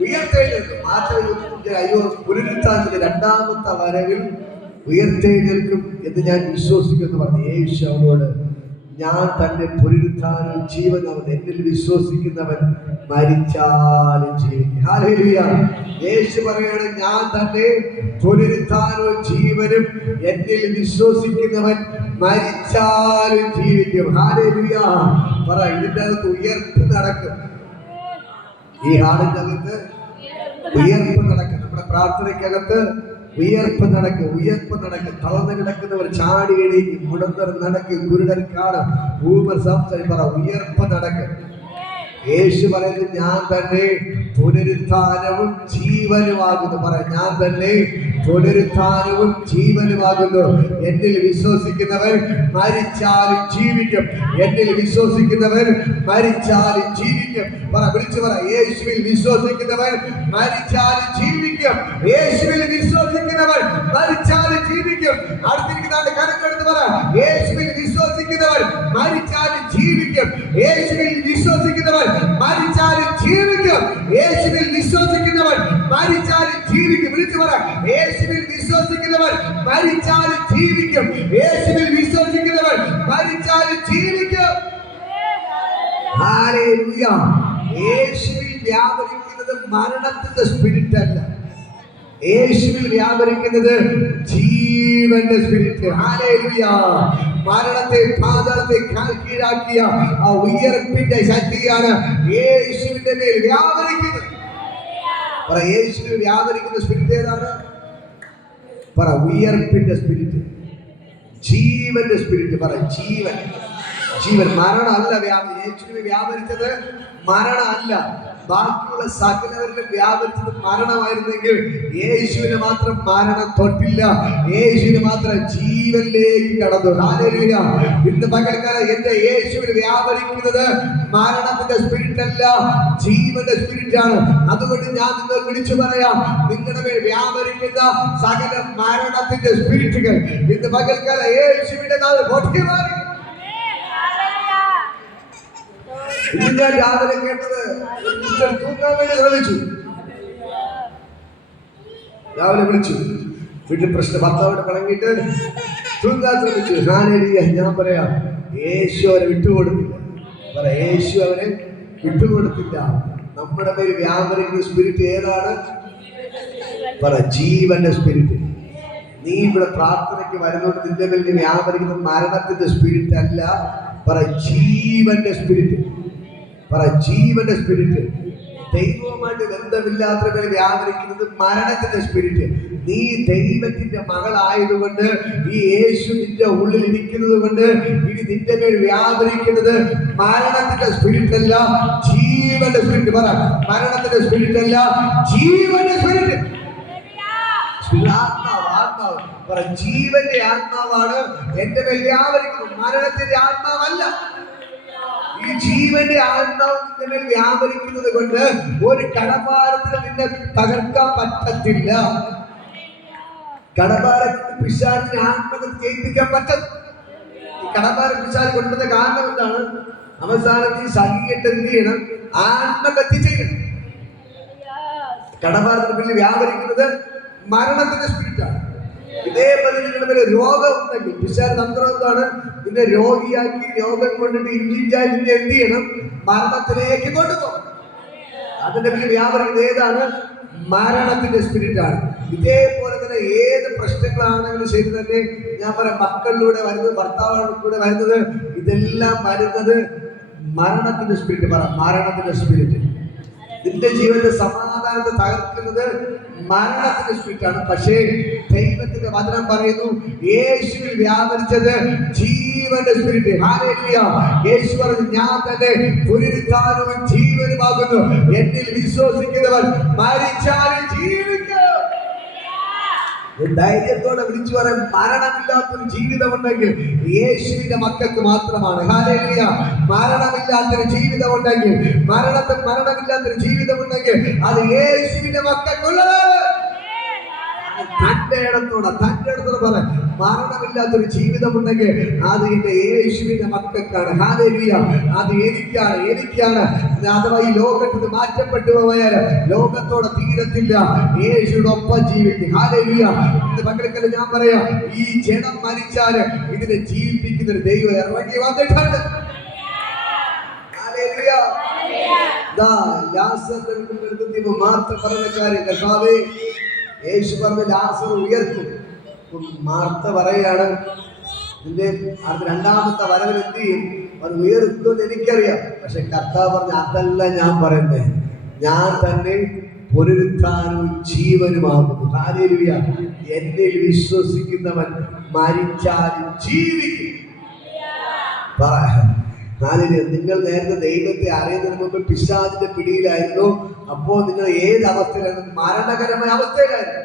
ഉയർത്തെഴുന്നേൽക്കും. മാത്രമല്ല അയ്യോ പുനരുത്ഥാനത്തിന്റെ രണ്ടാമത്തെ വരവിൽ ഉയർത്തെഴുന്നേൽക്കും എന്ന് ഞാൻ വിശ്വസിക്കുന്നു പറഞ്ഞു. യേശു അവനോട് ഞാൻ തന്നെ പുനരുത്ഥാനവും ജീവനും, അവൻ എന്നിൽ വിശ്വസിക്കുന്നവൻ മരിച്ചാലും ജീവിക്കും. ഹല്ലേലൂയ. യേശു പറയാണ് ഞാൻ തന്നെ പുനരുത്ഥാനവും ജീവനും, എന്നിൽ വിശ്വസിക്കുന്നവൻ മരിച്ചാലും ജീവിക്കും. ഹല്ലേലൂയ. പറ ഇതിന്റെ അകത്ത് ഉയർപ്പ് നടക്കും. ഈ ഹാളിന്റെ അകത്ത് ഉയർപ്പ് നടക്കും. നമ്മുടെ പ്രാർത്ഥനയ്ക്കകത്ത് ഉയർപ്പ് നടക്കും, ഉയർപ്പ് നടക്കും. തളർന്നു കിടക്കുന്നവർ ചാടി എണീക്കും, മുടന്തർ നടക്കും, കുരുടർ കാണും, ഭൂമർ സംസാരിക്കും. പറ ഉയർപ്പ് നടക്കും. യേശു പറയുന്നു ഞാൻ തന്നെ പുനരുത്ഥാനവും ജീവനുമാകുന്നു. പറ ഞാൻ തന്നെ പുനരുത്ഥാനവും ജീവനുമാകുന്നു. എന്നിൽ വിശ്വസിക്കുന്നവൻ മരിച്ചാലും ജീവിക്കും. എന്നിൽ വിശ്വസിക്കുന്നവൻ മരിച്ചാലും ജീവിക്കും. പറ വിളിച്ചു പറ യേശുവിൽ വിശ്വസിക്കുന്നവൻ മരിച്ചാലും ജീവിക്കും. യേശുവിൽ വിശ്വസിക്കുന്നവൻ മരിച്ചാലും ജീവിക്കും. അടുത്തിരിക്കുന്ന കരക്കെടുത്ത് പറ യേശുവിൽ വിശ്വസിക്കുന്നവൻ മരിച്ചാലും ജീവിക്കും. യേശുവിൽ വിശ്വസിക്കുന്നവൻ മരിച്ചാലും ജീവിക്കും. യേശുവിൽ വിശ്വസിക്കുന്നവൻ മരിച്ചാലും ജീവിക്കും. വിളിച്ചു പറ യേശുവിൽ വിശ്വസിക്കുന്നവൻ മരിച്ചാലും ജീവിക്കും. യേശുവിൽ വിശ്വസിക്കുന്നവൻ മരിച്ചാലും ജീവിക്കും. ഹല്ലേലൂയ. യേശുവിൽ വ്യാപരിക്കുന്നത് മരണത്തിന്റെ സ്പിരിറ്റ് അല്ല, യേശുവിൽ വ്യാപരിക്കുന്നത് ജീവന്റെ സ്പിരിറ്റ്. ഹല്ലേലൂയ. മരണത്തെ പാതാളത്തെ കീഴാക്കിയ ആ ഉയർപ്പിന്റെ ശക്തിയാണ് യേശുവിന്റെ മേൽ വ്യാപരിക്കുന്നത്. പറ, യേശുവിൽ വ്യാപരിക്കുന്ന സ്പിരിറ്റ് ഏതാണ്? പറ, ഉയർപ്പിന്റെ സ്പിരിറ്റ്, ജീവന്റെ സ്പിരിറ്റ്. പറ, ജീവൻ. ജീവൻ. മരണം അല്ല യേശുവിൽ വ്യാപരിച്ചത്, മരണം അല്ല. ബാക്കിയുള്ള സകലവരിലും വ്യാപരിച്ചത് മരണമായിരുന്നെങ്കിൽ യേശുവിനെ മാത്രം മരണം തൊട്ടില്ല, യേശുവിന് മാത്രം ജീവനിലേക്ക് കടന്നു. ഹല്ലേലൂയ. ഇന്ന് പകൽക്കാലം എന്റെ യേശുവിൽ വ്യാപരിക്കുന്നത് മരണത്തിന്റെ സ്പിരിറ്റ് അല്ല, ജീവന്റെ സ്പിരിറ്റ് ആണ്. അതുകൊണ്ട് ഞാൻ നിങ്ങൾ വിളിച്ചു പറയാം, നിങ്ങളുടെ മേൽ വ്യാപരിക്കുന്ന സകല മരണത്തിന്റെ സ്പിരിറ്റുകൾ ഇന്ന് പകൽക്കാലം യേശുവിന്റെ നാമത്തിൽ പൊട്ടിമാറി. ഞാൻ രാവിലെ കേട്ടത് തൂങ്ങാൻ വേണ്ടി ശ്രമിച്ചു, രാവിലെ വിളിച്ചു, വീട്ടിൽ പ്രശ്നം, ഭർത്താവിനെ പണങ്ങിയിട്ട് തൂങ്ങാൻ ശ്രമിച്ചു. ഞാൻ പറയാം, യേശു അവരെ വിട്ടുകൊടുത്തില്ല. പറ, യേശു അവരെ വിട്ടുകൊടുത്തില്ല. നമ്മുടെ പേര് വ്യാപരിക്കുന്ന സ്പിരിറ്റ് ഏതാണ്? പറ, ജീവന്റെ സ്പിരിറ്റ്. നീ ഇവിടെ പ്രാർത്ഥനയ്ക്ക് വരുന്നോണ്ട് നിന്റെ പേരിൽ വ്യാപരിക്കുന്ന മരണത്തിന്റെ സ്പിരിറ്റ് അല്ല. പറ, ജീവന്റെ സ്പിരിറ്റ്. പറ, ജീവന്റെ സ്പിരിറ്റ്. ദൈവവുമായിട്ട് ബന്ധമില്ലാത്തവരെ വ്യാപരിക്കുന്നത് മരണത്തിന്റെ സ്പിരിറ്റ്. നീ ദൈവത്തിന്റെ മകളായതുകൊണ്ട്, ഈ യേശു നിന്റെ ഉള്ളിൽ ഇരിക്കുന്നത് കൊണ്ട് ഇനി നിന്റെ മേൽ വ്യാപരിക്കുന്നത് മരണത്തിന്റെ സ്പിരിറ്റ് അല്ല, ജീവന്റെ സ്പിരിറ്റ്. പറ, മരണത്തിന്റെ സ്പിരിറ്റ് അല്ല, ജീവന്റെ സ്പിരിറ്റ്. ആത്മാവ്. പറ, ജീവന്റെ ആത്മാവാണ് എന്റെ മേൽ വ്യാപരിക്കുന്നത്, മരണത്തിന്റെ ആത്മാവല്ല. ഈ ജീവന്റെ ആത്മാവ് നിന്റെ മേൽ വ്യാപരിക്കുന്നത് കൊണ്ട് ഒരു കടഭാരത്തിന് നിന്നെ തകർക്കാൻ പറ്റത്തില്ല. കടഭാരത്തിന് പിശാചിനെ ആത്മഹത്യ ചെയ്യിപ്പിക്കാൻ പറ്റും. ഈ കടഭാര പിശാച് കൊണ്ടുവന്ന കാരണം എന്താണ്? അവസാനം ഈ സംഗീതത്തെ എന്ത് ചെയ്യണം? ആത്മഹത്യ ചെയ്യണം. കടഭാരത്തിന് പിന്നിൽ വ്യാപരിക്കുന്നത് മരണത്തിന്റെ സ്പിരിറ്റാണ്. ഇതേപോലെ നിങ്ങളുടെ മേലെ രോഗം ഉണ്ടെങ്കിൽ പിശാച് തന്ത്രം എന്താണ്? നിന്നെ രോഗിയാക്കി രോഗം കൊണ്ടിട്ട് ഇഞ്ചിഞ്ചായി നിന്നെ എന്ത് ചെയ്യണം? മരണത്തിലേക്ക് കൊണ്ടുപോകും. അതിന്റെ പേര് വ്യാപരിക്കുന്നത് ഏതാണ്? മരണത്തിന്റെ സ്പിരിറ്റാണ്. ഇതേപോലെ തന്നെ ഏത് പ്രശ്നങ്ങളാണെങ്കിലും ശരി തന്നെ, ഞാൻ പറയാം, മക്കളിലൂടെ വരുന്നത്, ഭർത്താവിലൂടെ വരുന്നത്, ഇതെല്ലാം വരുന്നത് മരണത്തിന്റെ സ്പിരിറ്റ്. പറ, മരണത്തിന്റെ സ്പിരിറ്റ്. നിന്റെ ജീവിതത്തെ സമാധാനത്തെ തകർക്കുന്നത് മരണത്തിന്റെ സ്പിരിറ്റാണ്. പക്ഷേ ദൈവത്തിന്റെ വചനം പറയുന്നു, യേശുവിൽ വ്യാപരിച്ചത് ജീവന്റെ സ്പിരിറ്റ്. ഹല്ലേലൂയ. യേശു പറഞ്ഞു, ഞാൻ തന്നെ പുനരുത്ഥാനവും ജീവനുമാകുന്നു, എന്നിൽ വിശ്വസിക്കുന്നവൻ മരിച്ചാലും ജീവിക്കും. ധൈര്യത്തോടെ വിളിച്ചു പറയാൻ, മരണമില്ലാത്തൊരു ജീവിതമുണ്ടെങ്കിൽ യേശുവിന്റെ മക്കൾക്ക് മാത്രമാണ്. ഹല്ലേലൂയ. മരണമില്ലാത്തൊരു ജീവിതമുണ്ടെങ്കിൽ, മരണമില്ലാത്തൊരു ജീവിതമുണ്ടെങ്കിൽ അത് യേശുവിന്റെ മക്കൾക്കുള്ളതാണ്. തന്റെ ഇടത്തോടെ പറ, മരണമില്ലാത്തൊരു ജീവിതമുണ്ടെങ്കിൽ അത് എന്റെ യേശുവിന്റെ മക്കൾക്കാണ്. ഹല്ലേലൂയ. അത് എനിക്കാണ്. അഥവാ ഈ ലോകത്ത് മാറ്റപ്പെട്ടു പോയാൽ ലോകത്തോടെ തീരത്തില്ല, യേശുവിനൊപ്പം ജീവിക്കും. ഹല്ലേലൂയ. ഇന്ന് പകൽക്കാലം ഞാൻ പറയാം, ഈ ജനം മരിച്ചാൽ ഇതിനെ ജീവിപ്പിക്കുന്ന ഒരു ദൈവം ഇറങ്ങി വന്നിട്ടുണ്ട്. ഹല്ലേലൂയ. മാത്രം പറഞ്ഞ കാര്യം കർത്താവേ, യേശു പറഞ്ഞ ലാസർ ഉയർത്തും. മാർത്ത പറയാണ്, നിന്റെ രണ്ടാമത്തെ വരവിൽ എന്ത് ചെയ്യും? അത് ഉയർത്തുമെന്ന് എനിക്കറിയാം. പക്ഷെ കർത്താവ് പറഞ്ഞ, അതല്ല ഞാൻ പറയുന്നത്, ഞാൻ തന്നെ പുനരുത്ഥാനവും ജീവനുമാകുന്നു. ഹല്ലേലൂയ. എന്നിൽ വിശ്വസിക്കുന്നവൻ മരിച്ചാലും ജീവിക്കും. നിങ്ങൾ നേരത്തെ ദൈവത്തെ അറിയുന്നതിന് മുമ്പ് പിശാചിന്റെ പിടിയിലായിരുന്നു. അപ്പോൾ നിങ്ങൾ ഏത് അവസ്ഥയിലായിരുന്നു? മരണകരമായ അവസ്ഥയിലായിരുന്നു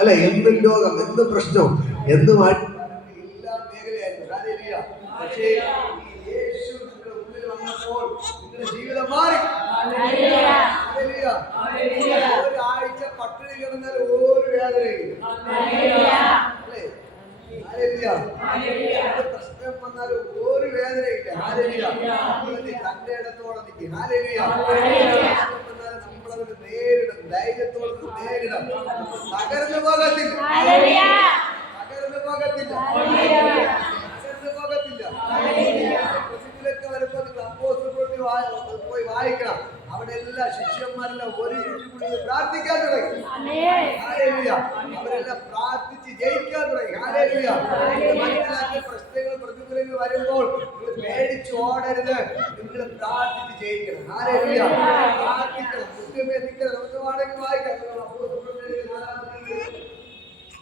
അല്ലെ? എന്തും രോഗം, എന്തും പ്രശ്നവും, എന്തുമായിട്ട് എല്ലാ മേഖലയായിരുന്നു. പക്ഷേ യേശു നിങ്ങളുടെ ഉള്ളിൽ വന്നപ്പോൾ നിങ്ങളുടെ ജീവിതം മാറി. ഒരാഴ്ച പട്ടിണി കിടന്നാൽ ഒരു വേദനയില്ല. പ്രശ്നം വന്നാൽ ഒരു വേദനയില്ല. തന്റെ ഇടത്തോടെ നിൽക്കും. നമ്മളതിന് നേരിടും, ധൈര്യത്തോടെ നേരിടാം. തകർന്നു പോകത്തില്ല. വരുമ്പോ നിങ്ങൾ അപ്പോസ്തലരുടെ പോയി വായിക്കണം. അവിടെ എല്ലാ ശിഷ്യന്മാരെല്ലാം ഒരുമിച്ച് കൂടി പ്രാർത്ഥിക്കാൻ തുടങ്ങി. ഹല്ലേലൂയ. അവരെല്ലാം പ്രാർത്ഥിച്ച് ജയിക്കാൻ തുടങ്ങി. ഹല്ലേലൂയ. മനസ്സിലാക്കിയ പ്രശ്നങ്ങൾ പ്രതികൂലങ്ങൾ വരുമ്പോൾ നിങ്ങൾ പേടിച്ച് ഓടരുത്. നിങ്ങൾ പ്രാർത്ഥിച്ച് ജയിക്കണം. ഹല്ലേലൂയ. പ്രാർത്ഥിക്കണം. കൃത്യമേ നിൽക്കണം. നമുക്ക് വേണമെങ്കിൽ വായിക്കാം.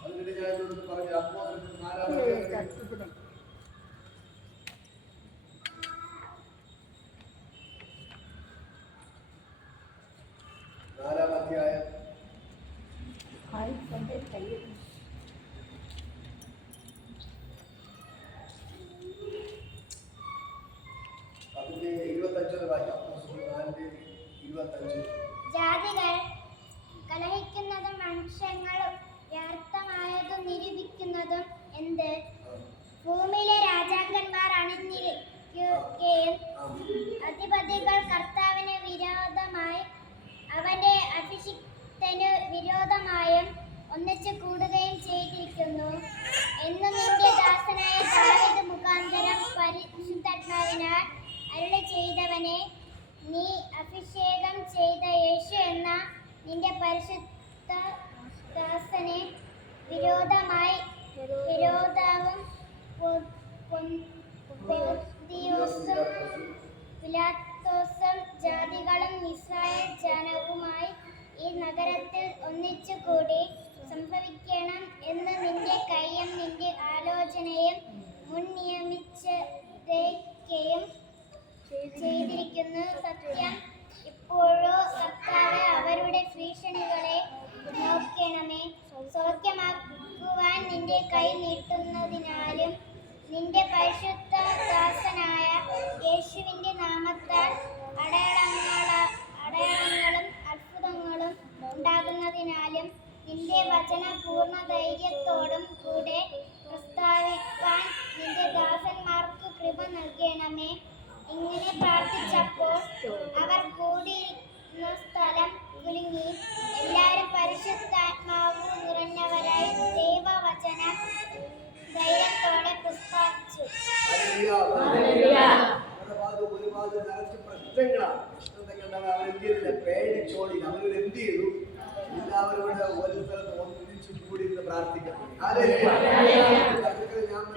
അതിന്റെ ഞാൻ പറഞ്ഞു അപ്പോസ്തലന്മാരുടെ 4-ാം അധ്യായം അതിന്റെ 25 വായിക്കാം. അപ്പോസ്തലന്മാരുടെ 4:25. ജാതികൾ കലഹിക്കുന്നതും മനുഷ്യങ്ങൾ വ്യർത്ഥമായതും നിരൂപിക്കുന്നതും എന്ത്? ഭൂമിയിലെ രാജാക്കന്മാർ അണിനിരക്കുകയും അധിപതികൾ കർത്താവിന് വിരോധമായി അവന്റെ അഭിഷിക്തന് വിരോധമായും ഒന്നിച്ചു കൂടുകയും ചെയ്തിരിക്കുന്നു എന്ന് നിന്റെ ദാസനായ ദാവീദ് മുഖാന്തരം പരിശുദ്ധാത്മാവിനാൽ അരുളി ചെയ്തവനെ, നീ അഭിഷേകം ചെയ്ത യേശു എന്ന നിന്റെ പരിശുദ്ധ ദാസന് വിരോധമായി ഹെരോദാവും പൊന്തിയോസും പിലാത്തോസും ജാതികളും ഇസ്രായേൽ ജനവുമായി ഈ നഗരത്തിൽ ഒന്നിച്ചുകൂടി സംഭവിക്കണം എന്ന് നിന്റെ കൈയും നിന്റെ ആലോചനയും മുൻ നിയമിച്ചതേക്കെയും ചെയ്തിരിക്കുന്നു. സത്യം ഇപ്പോഴോ കർത്താവേ അവരുടെ ഭീഷണികളെ നോക്കണമേ. സൗഖ്യമാക്കുവാൻ നിന്റെ കൈ നീട്ടുന്നതിനാലും നിന്റെ പരിശുദ്ധ ദാസനായ യേശുവിന്റെ നാമത്താൽ അടയാളങ്ങളും അത്ഭുതങ്ങളും ഉണ്ടാകുന്നതിനാലും നിന്റെ വചനം പൂർണ്ണ ധൈര്യത്തോടും കൂടെ പ്രസ്താവിക്കാൻ നിന്റെ ദാസന്മാർക്ക് കൃപ നൽകണമേ. ഇങ്ങനെ പ്രാർത്ഥിച്ചപ്പോൾ അവർ കൂടിയിരുന്ന സ്ഥലം കുലുങ്ങി എല്ലാവരും പരിശുദ്ധാത്മാവ് നിറഞ്ഞവരായി ദൈവവചനം ധൈര്യത്തോടെ പ്രസ്താവിച്ചു. ഒരുപാട് നിറച്ച് പ്രശ്നങ്ങളാണ്. പേടിച്ചോടി അവർ എന്ത് ചെയ്തു? എല്ലാവരോട് ഒരു സ്ഥലത്ത് ഒന്നിച്ചു കൂടി പ്രാർത്ഥിക്കണം. ഞാൻ പ്രശ്നങ്ങളും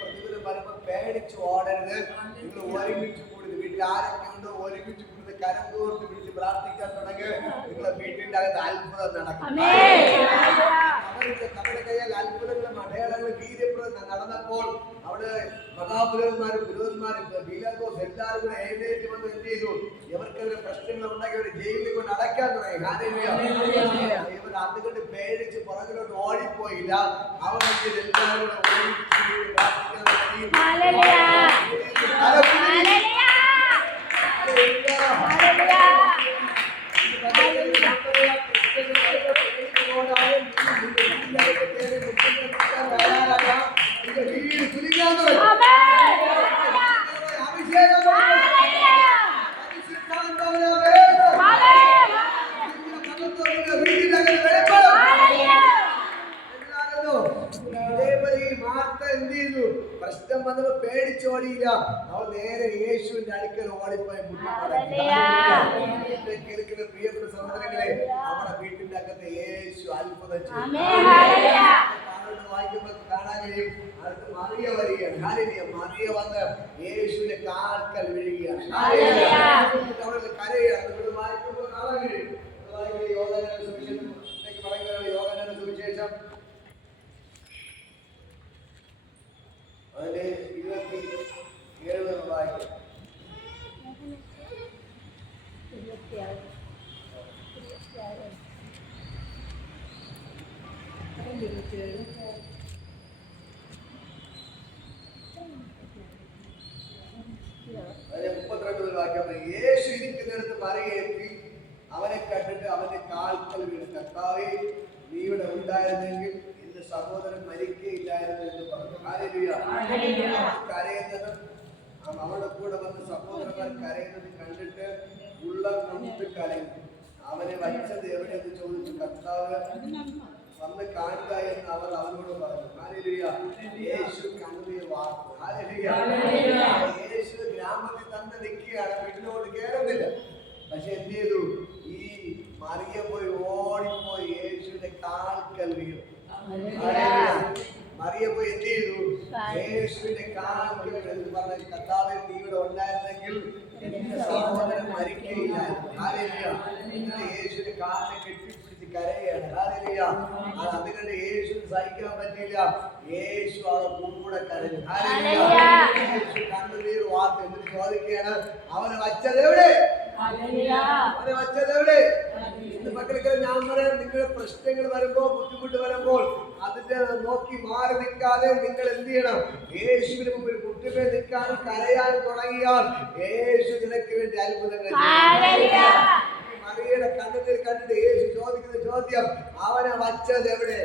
പ്രതികൂലം വരുമ്പോൾ പേടിച്ച് ഓടരുത്. നിങ്ങൾ ഒരുമിച്ച് കൂടി വീട്ടിൽ ആരൊക്കെ ഉണ്ടോ ഒരുമിച്ച് കൂടി കരം കോർത്ത് പിടിച്ച് പ്രാർത്ഥിക്കാൻ തുടങ്ങി. നിങ്ങളെ വീട്ടിന്റെ അകത്ത് അത്ഭുതം നടക്കും. അവരുടെ കയ്യിൽ അത്ഭുതങ്ങളും അടയാളങ്ങളും വീര്യപ്രദം നടന്നപ്പോൾ അവിടെ മഹാപുരോഹിതന്മാരും പുരോഹിതന്മാരും പീലാത്തോസ് എല്ലാവരും കൂടെ എഴുന്നേറ്റ് വന്ന് എന്ത് ചെയ്തു? ഇവർക്കെതിരെ പ്രശ്നങ്ങൾ ഉണ്ടാക്കി അവർ ജയിലിൽ കൊണ്ട് അടയ്ക്കാൻ തുടങ്ങി. ഇവർ അതുകൊണ്ട് പേടിച്ച് പുറകിലോട്ട് ഓടിപ്പോയില്ല. അവർ എല്ലാവരും കൂടെ ഒരുമിച്ച് പ്രാർത്ഥിക്കാൻ തുടങ്ങി. പ്രശ്നം വന്നപ്പോ പേടിച്ചോടിയില്ല. അവൾ നേരെ യേശുവിന്റെ അടുക്കൽ ഓടിപ്പോയി കേൾക്കുന്ന പ്രിയപ്പെട്ട സഹോദരങ്ങളെ, നമ്മുടെ വീട്ടിന്റെ അകത്ത് യേശു അത്ഭുതം ചെയ്യും. വായിക്കുമ്പോൾ കാണാൻ കഴിയും. അടുത്ത് മറിയ വരികയാണ്. മറിയ വന്ന് യേശുവിന്റെ കാൽക്കൽ വീഴുകയാണ്. കരയാണ്. വായിക്കുമ്പോൾ കാണാൻ കഴിയും. യോഹന്നാന്റെ സുവിശേഷം യോഹന്നാന്റെ സുവിശേഷം അതിന്റെ 27 വായിക്കും. യേശു ഇരിക്കുന്നിടത്ത് മറിയേറ്റി അവനെ കണ്ടിട്ട് അവന്റെ കാൽക്കൽ വീണ്, കർത്താവേ, നീ ഇവിടെ ഉണ്ടായിരുന്നെങ്കിൽ എന്റെ സഹോദരൻ മരിക്കുകയില്ലായിരുന്നു എന്ന് പറഞ്ഞു. കരയുന്നതും അവളുടെ കൂടെ വന്ന് സഹോദരന്മാർ കരയുന്നത് കണ്ടിട്ട് ഉള്ളം കൊണ്ട് കരയുന്നു. അവനെ വച്ചത് എവിടെയെന്ന് ചോദിച്ചു. കർത്താവ് വന്ന് കാണുക എന്ന് അവർ അവനോട് പറഞ്ഞു. യേശു കണ്ണുനീർ വാർത്തു. യേശു ഗ്രാമത്തിൽ തന്നെ നിൽക്കുകയാണ്, വീട്ടിലോട്ട് കയറുന്നില്ല. പക്ഷെ എന്ത് ചെയ്തു? ഈ മറിയ പോയി ഓടിപ്പോയി യേശുവിന്റെ കാൽക്കൽ വീണു. മറിയ പോയി എന്ത് ചെയ്തു? യേശുവിന്റെ കാൽക്കൽ എന്ന് പറഞ്ഞ കർത്താവേ, നീ ഇവിടെ ഉണ്ടായിരുന്നെങ്കിൽ എന്റെ സഹോദരൻ മരിക്കയില്ലായിരുന്നു. എന്നിട്ട് യേശുവിന്റെ കാലിനെ കെട്ടിപ്പിടിച്ച് കരയാണ്. അത് കണ്ട് യേശുവിന് സഹിക്കാൻ പറ്റിയില്ല. യേശു അവരുടെ കൂടെ കരഞ്ഞു. യേശു കണ്ണുനീർ വാർത്ത എന്നിട്ട് ചോദിക്കുകയാണ്, അവനെ വച്ചത് എവിടെ? അവനെ വച്ചത് എവിടെ? ഇന്ന് മക്കൾക്ക് ഞാൻ പറയാം, നിങ്ങളുടെ പ്രശ്നങ്ങൾ വരുമ്പോൾ, ബുദ്ധിമുട്ട് വരുമ്പോൾ അതിന്റെ നോക്കി മാറി നിൽക്കാതെ നിങ്ങൾ എന്ത് ചെയ്യണം? യേശുവിന് മുമ്പിൽ മുട്ടുമേ നിൽക്കാനും കരയാനും തുടങ്ങിയാൽ യേശു നിനക്ക് വേണ്ടി അത്ഭുതങ്ങൾ ചെയ്യും. മറിയയുടെ കണ്ണുനീർ കണ്ടിട്ട് യേശു ചോദിക്കുന്ന ചോദ്യം, അവനെ വച്ചത് എവിടെ?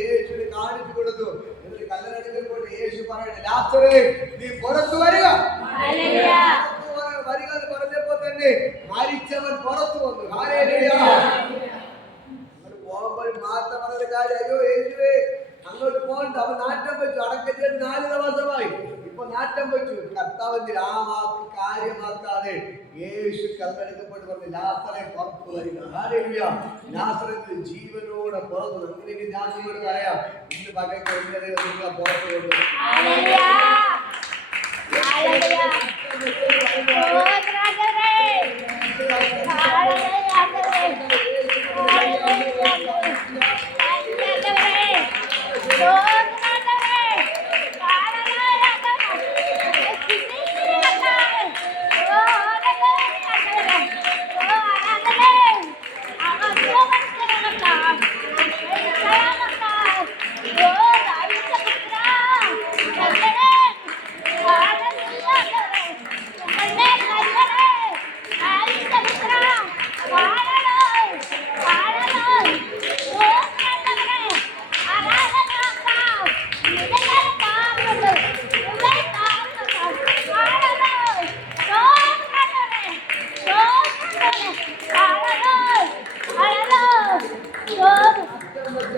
യേശുവിനെ കാണിച്ചു കൊടുത്തു. എന്നിട്ട് കല്ലറടുക്കൽ കൊണ്ട് യേശു പറയണേ, ലാസറേ, നീ പുറത്തു വരിക. വരിക എന്ന് പറഞ്ഞപ്പോ തന്നെ മരിച്ചവൻ പുറത്തു വന്നു. പോകുമ്പോൾ മാത്രം പറഞ്ഞ കാര്യം, അയ്യോ യേശുവേ അങ്ങോട്ട് പോകണ്ട, അവൻ നാട്ടം വെച്ചു. അടക്കം ചെയ്ത് 4 ദിവസമായി. ഇപ്പൊ നാട്ടം വെച്ചു. കർത്താവിന്റെ ആ വാക്ക് കാര്യമാക്കാതെ യേശു കല്ലെടുക്കപ്പെട്ട് പറഞ്ഞു, ലാസറേ പുറത്തു വരിക. ലാസറേ ജീവനോടെ പുറത്തു. അങ്ങനെയെങ്കിൽ ഞാൻ നിങ്ങളോട് പറയാം, ഇന്ന് പകൽ നിങ്ങളെ പുറത്തു കൊണ്ടു.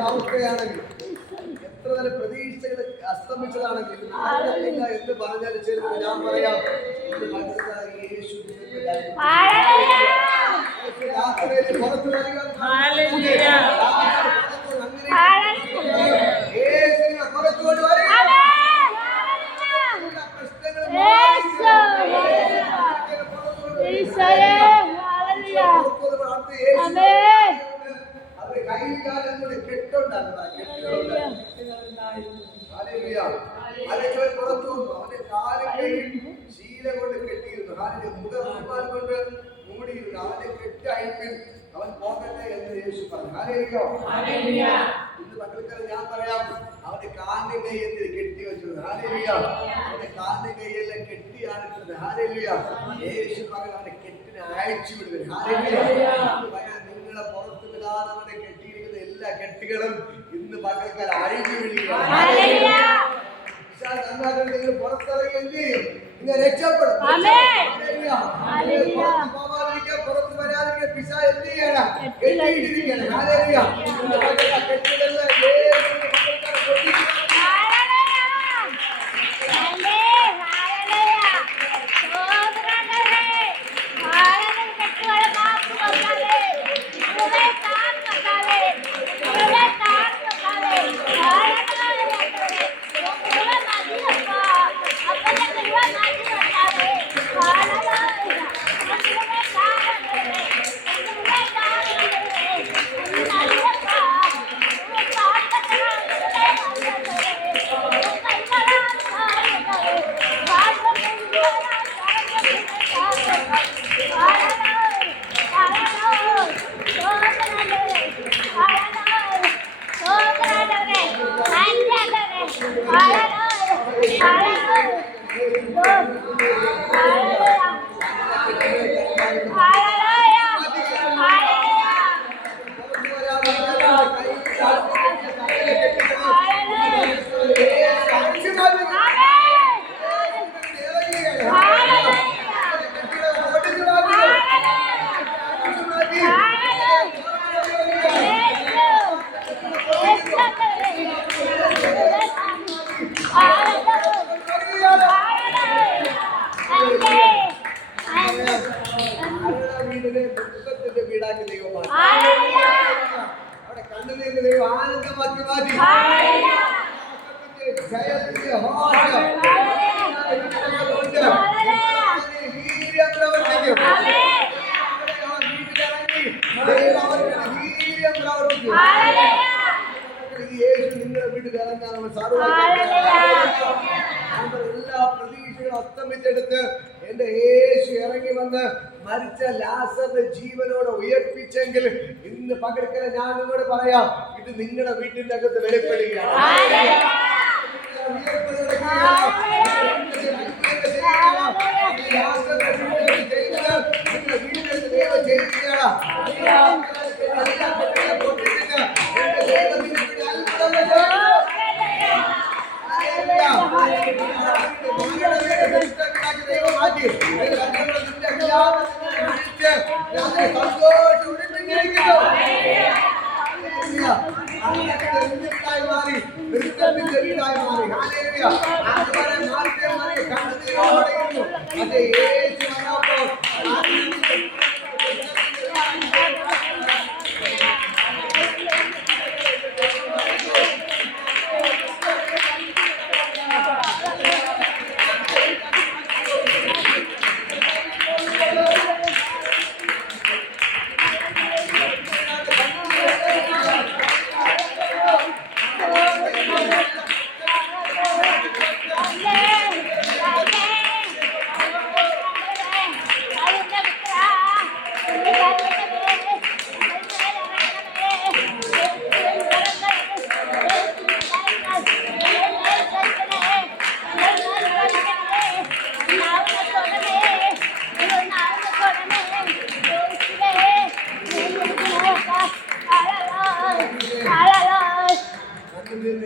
അവസ്ഥയാണെങ്കിൽ, എത്ര തന്നെ പ്രതീക്ഷകൾ അസ്തമിച്ചതാണെങ്കിൽ എന്ന് പറഞ്ഞാൽ ചേർന്ന് ഞാൻ പറയാം, യേശു പുറത്തു വരിക. പുറത്തുകൊണ്ട് വരിക. അവരുടെ കൈകാലം കൂടെ കെട്ടുണ്ടായിരുന്നു. പുറത്തു വന്നു. അവന്റെ കാലും കൈയും ശീല കൊണ്ട് കെട്ടിയിരുന്നു. അവന്റെ മുഖം കൊണ്ട് മൂടിയിരുന്നു. അവന്റെ കെട്ടയപ്പിൽ അവൻ പോകട്ടെ എന്ന് യേശു പറഞ്ഞു. ഇന്ന് മക്കൾക്ക് ഞാൻ പറയാം, അവന്റെ കാലിന്റെ കൈ എന്തിന് കെട്ടി വെച്ചത്? അവന്റെ കാലിന്റെ കൈയെല്ലാം കെട്ടിയാണിട്ടത്. യേശു പറഞ്ഞു, അവന്റെ കെട്ടിനെ അയച്ചു വിടുക. നിങ്ങളെ പുറത്തു വിടാതെ അവനെ കെട്ടിയിരിക്കുന്ന എല്ലാ കെട്ടുകളും ഇന്ന് മക്കൾക്ക് അഴിഞ്ഞു വിടുകയാണ്. നിങ്ങൾ പുറത്തിറങ്ങി എന്ത് ചെയ്യും? നിങ്ങൾ രക്ഷപ്പെടും. പോവാതിരിക്കാൻ, പുറത്ത് വരാതിരിക്കാൻ പിശാച് എന്ത് ചെയ്യണം? കെട്ടിയിട്ടിരിക്കണം. കെട്ടിടല്ല ആരുടെ വീടിനെ ദുഃഖത്തിന്റെ വീടാക്കി ദൈവം മാറ്റി. ഹല്ലേലൂയ. അവിടെ കണ്ണുനീരിന്റെ ദൈവം ആനന്ദമാക്കി മാറ്റി. ഹല്ലേലൂയ. ജയത്തിന്റെ ഘോഷം കൊണ്ട് വീര്യം പ്രവർത്തിക്കും. ആമേൻ. വീട്ടിലിറങ്ങി ദൈവം അവർക്ക് വീര്യം പ്രവർത്തിക്കും. ഹല്ലേലൂയ. ഈ യേശു നിങ്ങളുടെ വീട്ടിൽ ഇറങ്ങാനുള്ള എല്ലാ പ്രതീക്ഷകളും അസ്തമിച്ചെടുത്ത് എന്റെ യേശു ഇറങ്ങി വന്ന് മരിച്ച ലാസറിന്റെ ജീവനോടെ ഉയർപ്പിച്ചെങ്കിൽ ഇന്ന് പകർക്കല ഞാൻ നിങ്ങളോട് പറയാം, ഇത് നിങ്ങളുടെ വീട്ടിന്റെ അകത്ത് വെളിപ്പെടുകയാണ്. നിങ്ങളുടെ വീട്ടിലേക്ക് ദൈവം ചെയ്യുകയാണ്.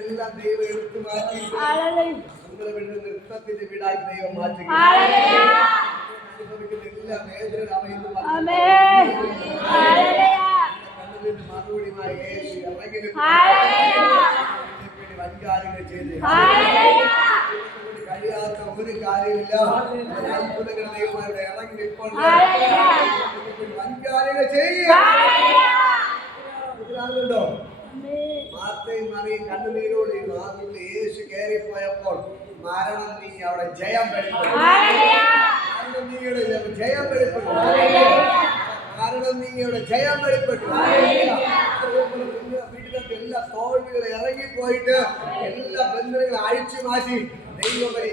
എല്ലാം ദൈവം എടുത്തു മാറ്റി നിങ്ങളുടെ വീട്ടിൽ നൃത്തത്തിന്റെ വീടായി ദൈവം മാറ്റി. എല്ലാ വേദന അവയിൽ കണ്ണുനീരിന് മറുപടിയുമായി യേശു ഇറങ്ങി വൻകാര്യങ്ങൾ ചെയ്ത് കഴിയാത്ത ഒരു കാര്യമില്ല. അത്ഭുതങ്ങൾ ദൈവമാരുടെ ഇറങ്ങി ഇപ്പോൾ വൻകാര്യങ്ങൾ ചെയ്യുക. മാർത്തയും മറിയും കണ്ണുനീരോട് ആ വീട്ടിൽ യേശു കയറിപ്പോയപ്പോൾ മരണം നീങ്ങി അവിടെ ജയം വെളിപ്പെട്ടു. മരണം നീങ്ങിയുടെ ജയം വെളിപ്പെട്ടു. മരണം നീങ്ങിയുടെ ജയം വെളിപ്പെട്ടു. വീട്ടിലൊക്കെ എല്ലാ തോൽവികളും ഇറങ്ങിപ്പോയിട്ട് എല്ലാ ബന്ധനങ്ങളും അഴിച്ചു മാറ്റി ദൈവം വരെ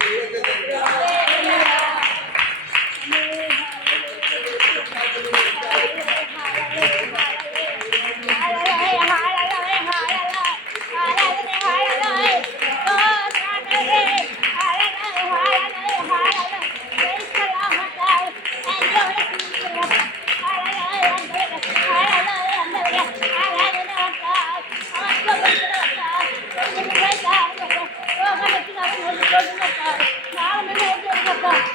Hallelujah.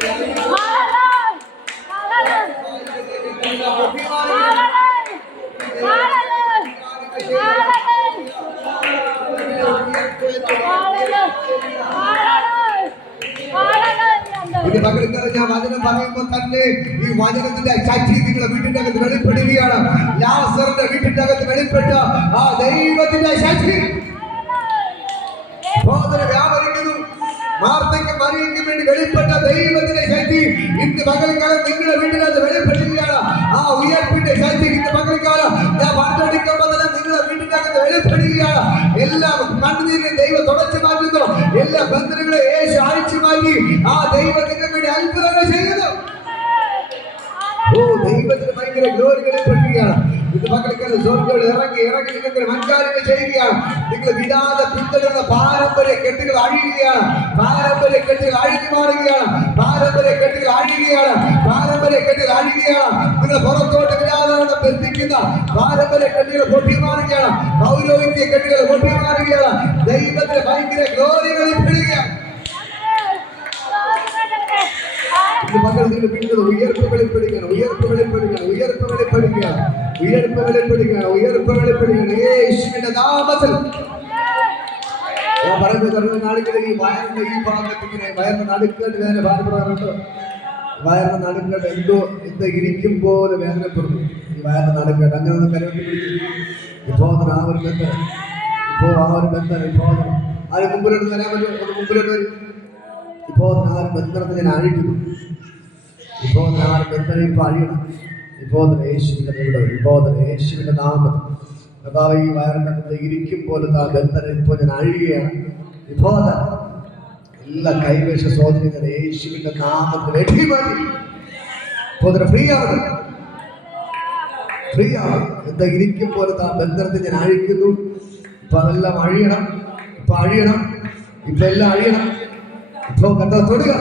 ഇത് പകൽക്കാലം ഞാൻ വചനം പറയുമ്പോൾ തന്നെ ഈ വചനത്തിന്റെ ശക്തി നിങ്ങളുടെ വീട്ടിന്റെ അകത്ത് വെളിപ്പെടുകയാണ്. ലാസറിന്റെ വീട്ടിന്റെ അകത്ത് വെളിപ്പെട്ട ആ ദൈവത്തിന്റെ ശക്തി വ്യാപരിക്കുന്നു. മാർത്തയ്ക്കും മറിയയ്ക്കും വേണ്ടി വെളിപ്പെട്ട ദൈവത്തിന്റെ ശക്തി ഇന്ന് പകൽക്കാലം നിങ്ങളുടെ വീട്ടിനകത്ത് വെളിപ്പെടുകയാണ്. ആ ഉയർപ്പിന്റെ ശക്തി ഇന്ന് പകൽക്കാലം ഞാൻ പണ്ടെടുക്കുമ്പോൾ തന്നെ നിങ്ങളുടെ വീട്ടിന്റെ അകത്ത് വെളിപ്പെടുകയാണ്. എല്ലാ കണ്ണുനീരിനെ ദൈവം തുടച്ചു മാറ്റുന്നു. എല്ലാ ബന്ധനങ്ങളെ യേശു അഴിച്ചു മാറ്റി ആ ദൈവം നിങ്ങൾക്ക് വേണ്ടി അത്ഭുതങ്ങൾ ചെയ്യുന്നു. ഓ, ദൈവത്തിന് ഭയങ്കര ഗ്ലോറി വെളിപ്പെടുകയാണ്. ഇത് പകൽക്കാലം സ്വർഗ്ഗം ഇറങ്ങി നിങ്ങൾക്ക് വൻകാര്യങ്ങൾ ചെയ്യുകയാണ്. നിങ്ങൾ വിടാതെ പിന്തുടരുന്ന പാരമ്പര്യ കെട്ടുകൾ അഴിയുകയാണ്. പാരമ്പര്യ കെട്ടുകൾ അഴിഞ്ഞു മാറുകയാണ്. പാരമ്പര്യ കെട്ടുകൾ അഴിയുകയാണ്. പാരമ്പര്യ കെട്ടുകൾ അഴിയുകയാണ്. നിങ്ങൾ പുറത്തോട്ട് വിടാതെ ബന്ധിക്കുന്ന പാരമ്പര്യ കെട്ടുകൾ പൊട്ടി മാറുകയാണ്. പൗരോഹിത്യ കെട്ടുകൾ പൊട്ടി മാറുകയാണ്. ദൈവത്തിന് ഭയങ്കര ഗ്ലോറി വെളിപ്പെടുകയാണ്. ഉയർപ്പ് വെളിപ്പെടുകയാണ്. ഉയർപ്പ് വെളിപ്പെടുകയാണ്. ഉയർപ്പ് വെളിപ്പെടുകയാണ്. ഉയർപ്പ് വെളിപ്പെടുകയാണ്. ഉയർപ്പ് വെളിപ്പെടുകയാണ്. യേശുവിന്റെ നാമത്തിൽ ഞാൻ പറയുന്നത് നാടുകളിൽ ഈ വയറിന്റെ ഈ ഭാഗത്ത് ഇങ്ങനെ വയറിന്റെ നടുക്കേട്ട് വേദന ഭാരപ്പെടാറുണ്ട്. വയറിന്റെ നടുക്കേട്ട് എന്തോ ഇരിക്കും പോലെ വേദനപ്പെടുന്നു. ഈ വയറിന്റെ നടുക്കേട്ട് അങ്ങനെ ഒന്ന് കരുതി പിടിക്കും. ഇപ്പോ ആ ഒരു ബന്ധം ഇപ്പോ ആര് മുമ്പിലോട്ട് വരാൻ പറ്റും? ഒന്ന് മുമ്പിലോട്ട് വരും. ഇപ്പോ ആ ബന്ധനത്തെ ഞാൻ അഴിക്കുന്നു. ഇപ്പോ ആ ബന്ധനം ഇപ്പൊ അഴിയണം. ഇപ്പോ യേശുവിന്റെ യേശുവിന്റെ നാമത്തിൽ കർത്താവേ ഈ വയറിനകത്ത് ഇരിക്കും പോലത്തെ ആ ബന്ധനം ഇപ്പോൾ ഞാൻ അഴിയുകയാണ്. ഇപ്പോ എല്ലാ കൈവേഷ സ്വാധീനം യേശുവിന്റെ നാമത്തിൽ എട്ടി മാറ്റി. ഇപ്പോ ഫ്രീ ആവണം. ഫ്രീ ആവണം. എന്താ ഇരിക്കും പോലത്തെ ആ ബന്ധനത്തെ ഞാൻ അഴിക്കുന്നു. ഇപ്പൊ അതെല്ലാം അഴിയണം. ഇപ്പൊ അഴിയണം. ഇപ്പൊ എല്ലാം അഴിയണം. ഇപ്പോ കർത്താവ് തൊടുക.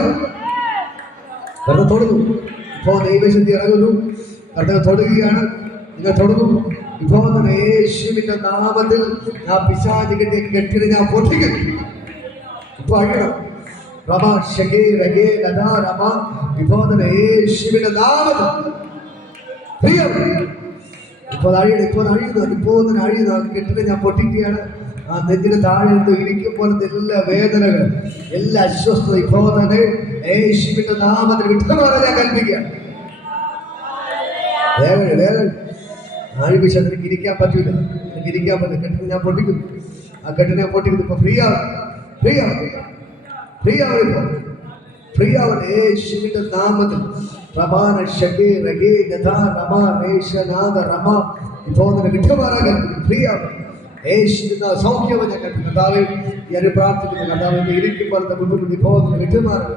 കർത്താവ് തൊടുന്നു. ഇപ്പോ ദൈവശക്തി ഇറങ്ങുന്നു. കർത്താവ് തൊടുകയാണ്. നിങ്ങൾ തൊടുന്നു. ഇപ്പോ യേശുവിന്റെ നാമത്തിൽ ആ പിശാചിന്റെ കെട്ടിനെ ഞാൻ പൊട്ടിക്കുന്നു. ഇപ്പൊ അഴിയണം. റമ ഷഗേ രഗേ ലദാ റമ. ഇപ്പോ യേശുവിന്റെ നാമത്തിൽ ഇപ്പോൾ അഴിയണം. ഇപ്പോൾ അഴിയുന്നു. ഇപ്പോൾ അഴിയുന്നു. കെട്ടിനെ ഞാൻ പൊട്ടിക്കുകയാണ്. ആ നെഞ്ചിന് താഴെ ഇരിക്കും പോലത്തെ എല്ലാ വേദനകൾ, എല്ലാ അസ്വസ്ഥത ഇപ്പോൾ തന്നെ യേശുവിന്റെ നാമത്തിൽ വിട്ടുമാറാൻ ഞാൻ കൽപ്പിക്കുക. വേഗം ആഴിപ്പിച്ച നിനക്ക് ഇരിക്കാൻ പറ്റൂല. എനിക്ക് ഇരിക്കാൻ പറ്റില്ല. കെട്ടിനെ ഞാൻ പൊട്ടിക്കുന്നു. ആ കെട്ടിനെ ഞാൻ പൊട്ടിക്കുന്നു. ഇപ്പൊ ഫ്രീ ആവും. യേശുവിന്റെ നാമത്തിൽ പ്രമാണ ഷഗേ രഗേ ഗദാ റമ രേഷനാദ റമ. ഇപ്പോൾ തന്നെ വിട്ടുമാറാൻ കൽപ്പിക്കുന്നു. ഫ്രീ ആവും. യേശുവിന്റെ സൗഖ്യം ഞാൻ കണ്ടു. കർത്താവേ ഞാൻ പ്രാർത്ഥിക്കുന്നു. കർത്താവിന്റെ ഇരിക്കുമ്പോൾ ബുദ്ധിമുട്ട് ഇപ്പോൾ വിട്ടുമാറി